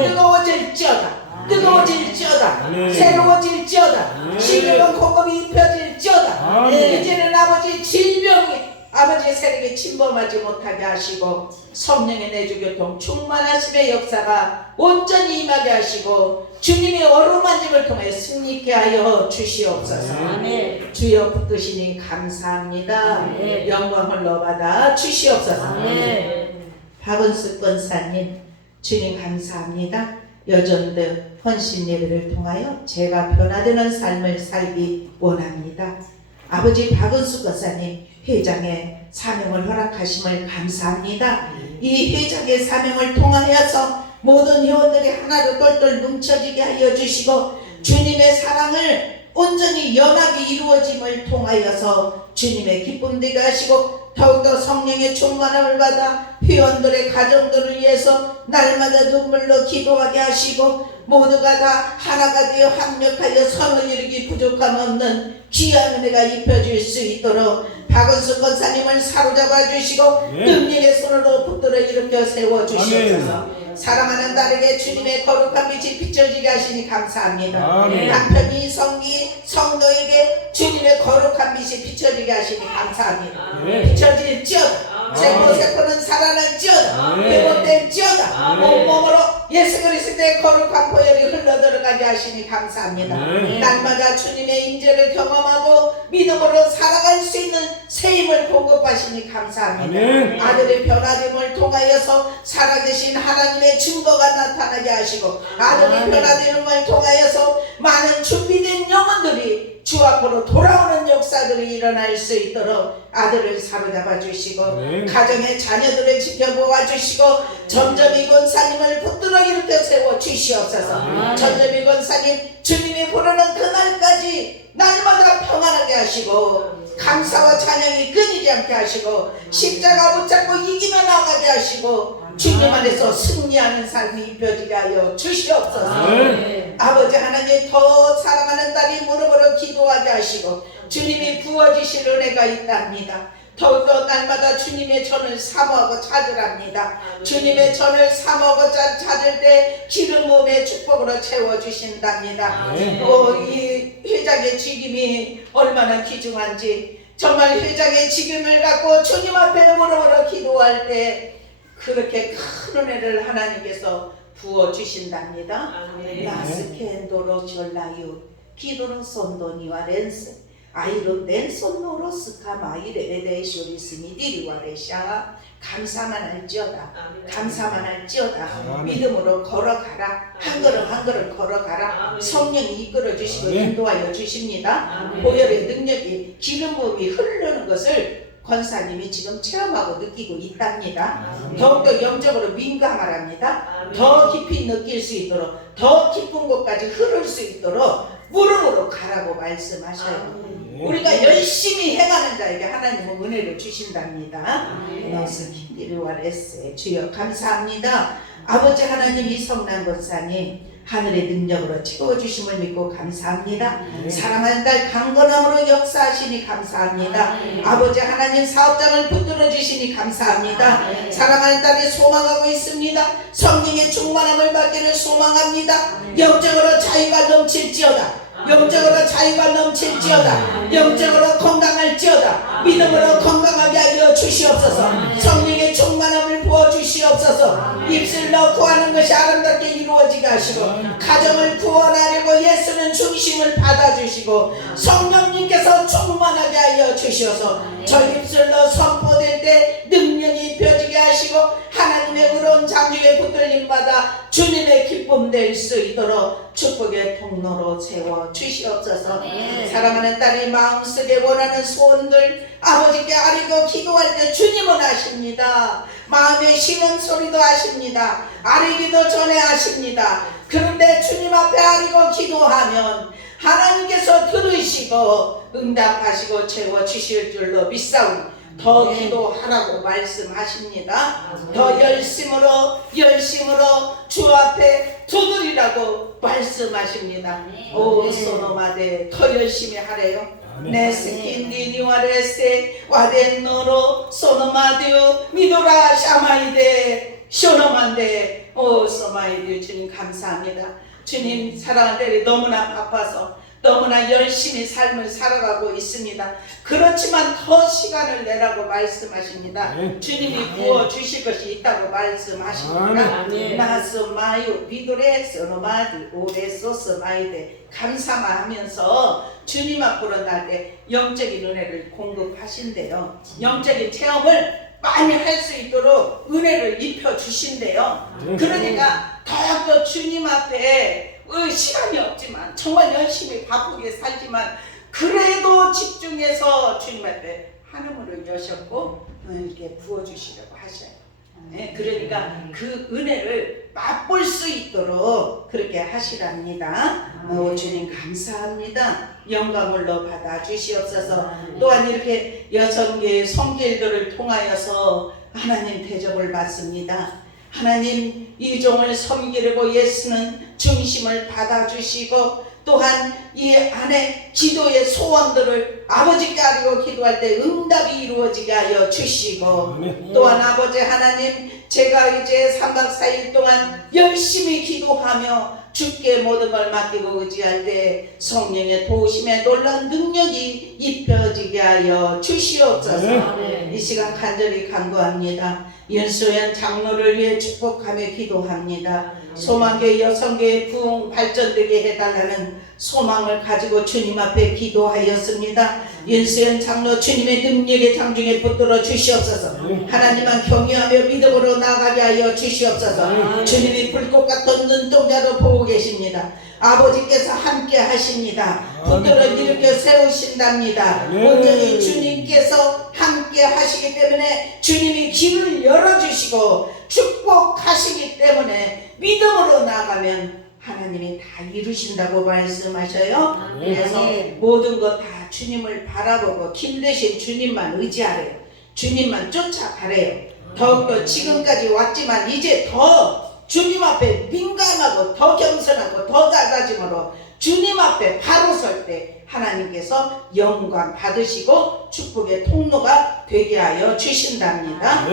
뜨거워질지어다. 뜨거워질지어다. 새로워질지어다. 신령한 공급이 입혀질지어다. 이제는 아버지 질병이 아버지의 세력에 침범하지 못하게 하시고 성령의 내주교통 충만하심의 역사가 온전히 임하게 하시고 주님의 어루만짐을 통해 승리케 하여 주시옵소서. 주여 붙드시니 감사합니다. 영광을 넣어받아 주시옵소서. 박은숙 권사님 주님 감사합니다. 여전대 헌신 예배를 통하여 제가 변화되는 삶을 살기 원합니다. 아버지 박은숙 권사님 회장의 사명을 허락하심을 감사합니다. 이 회장의 사명을 통하여서 모든 회원들이 하나로 똘똘 뭉쳐지게 하여 주시고 주님의 사랑을 온전히 연합이 이루어짐을 통하여서 주님의 기쁨 되게 하시고 더욱더 성령의 충만함을 받아 회원들의 가정들을 위해서 날마다 눈물로 기도하게 하시고 모두가 다 하나가 되어 합력하여 선을 이루기 부족함 없는 귀한 은혜가 입혀질 수 있도록 박은숙 권사님을 사로잡아 주시고 능력의 손으로 붙들어 일으켜 세워 주시옵소서. 사랑하는 딸에게 주님의 거룩한 빛이 비춰지게 하시니 감사합니다. 남편 이성기 성도에게 주님의 거룩한 빛이 비춰지게 하시니 감사합니다. 비춰질지어다. 세포는 살아날지어다. 회복될지어다. 온몸으로 예수 그리스도의 거룩한 보혈이 흘러들어가게 하시니 감사합니다. 날마다 주님의 임재를 경험하고 믿음으로 살아갈 수 있는 세임을 공급하시니 감사합니다. 아들의 변화됨을 통하여서 살아계신 하나님의 증거가 나타나게 하시고 아들의 변화됨을 통하여서 많은 준비된 영혼들이 주 앞으로 돌아오는 역사들이 일어날 수 있도록 아들을 사로잡아 주시고 가정의 자녀들을 지켜보아 주시고 점점이 권사님을 붙들어 일으켜 세워 주시옵소서. 점점이 권사님 주님이 부르는 그날까지 날마다 평안하게 하시고 감사와 찬양이 끊이지 않게 하시고 십자가 붙잡고 이기며 나가게 하시고 주님 안에서 승리하는 삶이 입혀지게 하여 주시옵소서. 아버지 하나님 더 사랑하는 딸이 무릎으로 기도하게 하시고 주님이 부어주실 은혜가 있답니다. 더욱더 날마다 주님의 전을 사모하고 찾으랍니다. 주님의 전을 사모하고 찾을 때 기름 부음의 축복으로 채워주신답니다. 이 회장의 직임이 얼마나 귀중한지 정말 회장의 직임을 갖고 주님 앞에 무릎으로 기도할 때 그렇게 큰 은혜를 하나님께서 부어주신답니다. 나스켄도로 절라유 기도로 손도니와 렌스 아이로 렌손노로 스카마이레레데 쇼리스미디리와레샤 감사만 할지어다. 감사만 할지어다. 믿음으로 걸어가라. 한 걸음 한 걸음 걸어가라. 성령이 이끌어 주시고 인도하여 주십니다. 보혈의 능력이 기름 부음이 흐르는 것을 권사님이 지금 체험하고 느끼고 있답니다. 더욱더 영적으로 민감하랍니다. 더 깊이 느낄 수 있도록 더 깊은 곳까지 흐를 수 있도록 무릎으로 가라고 말씀하셔요. 우리가 열심히 행하는 자에게 하나님은 은혜를 주신답니다. 너스키리와레스 주여 감사합니다. 아버지 하나님 이성남 권사님 하늘의 능력으로 채워주심을 믿고 감사합니다. 사랑하는 딸 강건함으로 역사하시니 감사합니다. 아버지 하나님 사업장을 붙들어 주시니 감사합니다. 사랑하는 딸이 소망하고 있습니다. 성령의 충만함을 받기를 소망합니다. 영적으로 자유가 넘칠지어다. 영적으로 자유가 넘칠지어다. 영적으로 건강할지어다. 믿음으로 건강하게 하여 주시옵소서. 성령의 충만함을 부어주시옵소서. 입술로 구하는 것이 아름답게 이루어지게 하시고 가정을 구원하려고 예수는 중심을 받아주시고 성령님께서 충만하게 하여 주시어서 저 입술로 선포될 때 능력이 입혀지게 하시고 하나님의 의로운 장중에 붙들림 받아 주님의 기쁨 될 수 있도록 축복의 통로로 세워 주시옵소서. 사랑하는 딸이 마음속에 원하는 소원들 아버지께 아뢰고 기도할 때 주님은 아십니다. 마음의 쉬는 소리도 아십니다. 아뢰기도 전에 아십니다. 그런데 주님 앞에 아뢰고 기도하면 하나님께서 들으시고 응답하시고 채워주실 줄로 믿사오니 더 기도하라고 말씀하십니다. 더 열심으로 주 앞에 두드리라고 말씀하십니다. 오 소노마데 더 열심히 하래요. 네스킨디니와레세 와덴노로 소노마디오 미도라 샤마이데 쇼노만데 오 소마이디 주님 감사합니다. 주님 사랑하는 때에 너무나 바빠서 너무나 열심히 삶을 살아가고 있습니다. 그렇지만 더 시간을 내라고 말씀하십니다. 주님이 부어주실 것이 있다고 말씀하십니다. 나스마유 비도레 소노마디 오레소스마이데 감사만 하면서 주님 앞으로 날 때 영적인 은혜를 공급하신대요. 영적인 체험을 많이 할 수 있도록 은혜를 입혀주신대요. 그러니까 더욱더 주님 앞에 시간이 없지만 정말 열심히 바쁘게 살지만 그래도 집중해서 주님 앞에 한음으로 여셨고 이렇게 부어주시려고 하셔요. 네, 그러니까 그 은혜를 맛볼 수 있도록 그렇게 하시랍니다. 주님 감사합니다. 영광을로 받아주시옵소서. 또한 이렇게 여성계의 성길들을 통하여서 하나님 대접을 받습니다. 하나님 이 종을 섬기려고 예수는 중심을 받아주시고 또한 이 안에 기도의 소원들을 아버지께 아뢰고 기도할 때 응답이 이루어지게 하여 주시고 또한 아버지 하나님 제가 이제 3박 4일 동안 열심히 기도하며 주께 모든 걸 맡기고 의지할 때 성령의 도우심에 놀라운 능력이 입혀지게 하여 주시옵소서. 이 시간 간절히 간구합니다. 윤수연 장로를 위해 축복하며 기도합니다. 소망계 여성계의 부흥 발전되게 해달라는 소망을 가지고 주님 앞에 기도하였습니다. 윤수연 장로 주님의 능력의 장중에 붙들어 주시옵소서. 하나님만 경외하며 믿음으로 나가게 하여 주시옵소서. 주님이 불꽃 같은 눈동자로 보고 계십니다. 아버지께서 함께 하십니다. 붙들어 일으켜 세우신답니다. 온전히 주님께서 함께 하시기 때문에 주님이 길을 열어주시고 축복하시기 때문에 믿음으로 나가면 하나님이 다 이루신다고 말씀하셔요. 그래서 모든 것 다 주님을 바라보고 힘내신 주님만 의지하래요. 주님만 쫓아가래요. 더욱더 지금까지 왔지만 이제 더 주님 앞에 민감하고 더 겸손하고 더 낮아짐으로 주님 앞에 바로 설 때 하나님께서 영광 받으시고 축복의 통로가 되게 하여 주신답니다.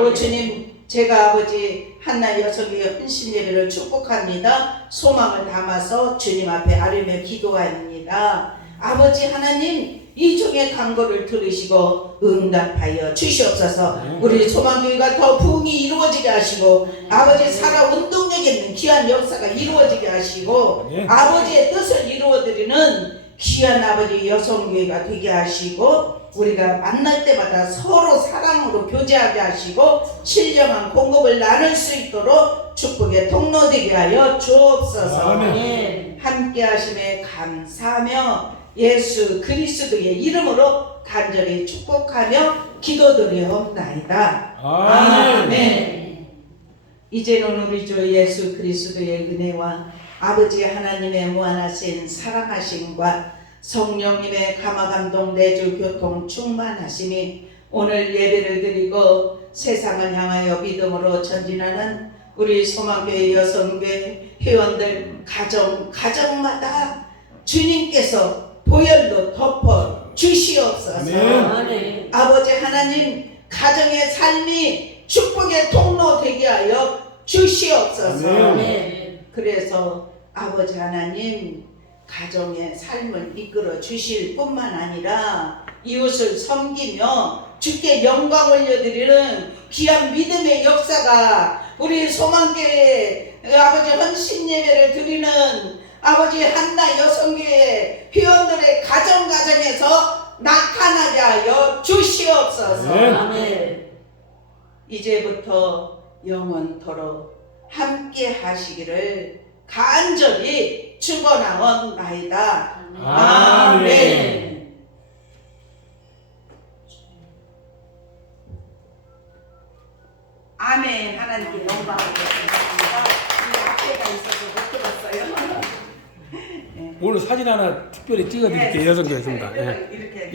오 주님, 제가 아버지 한나 여성의 헌신 예배를 축복합니다. 소망을 담아서 주님 앞에 아뢰며 기도합니다. 아버지 하나님, 이 종의 간구를 들으시고 응답하여 주시옵소서. 우리 소망교회가 더 부흥이 이루어지게 하시고 아버지 살아 운동력 있는 귀한 역사가 이루어지게 하시고 아버지의 뜻을 이루어드리는 귀한 아버지 여성교회가 되게 하시고 우리가 만날 때마다 서로 사랑으로 교제하게 하시고 신령한 공급을 나눌 수 있도록 축복의 통로 되게 하여 주옵소서. 함께 하심에 감사하며 예수 그리스도의 이름으로 간절히 축복하며 기도드리옵나이다. 아멘. 이제는 우리 주 예수 그리스도의 은혜와 아버지 하나님의 무한하신 사랑하심과 성령님의 감화감동 내주 교통 충만하심이 오늘 예배를 드리고 세상을 향하여 믿음으로 전진하는 우리 소망교회 여성교회 회원들 가정마다 주님께서 보혈로 덮어 주시옵소서. 아버지 하나님, 가정의 삶이 축복의 통로 되게 하여 주시옵소서. 그래서 아버지 하나님, 가정의 삶을 이끌어 주실 뿐만 아니라 이웃을 섬기며 주께 영광 올려드리는 귀한 믿음의 역사가 우리 소망교회 아버지 헌신 예배를 드리는 아버지 한나 여성교회 회원들의 가정에서 나타나게 하여 주시옵소서. 이제부터 영원토록 함께 하시기를 간절히 축원하옵나이다. 아멘. 아멘. 하나님께 영광하겠습니다. 앞에가 있어서 못 들었어요. 오늘 사진 하나 특별히 찍어드릴게요. 여성교회입니다. 이렇게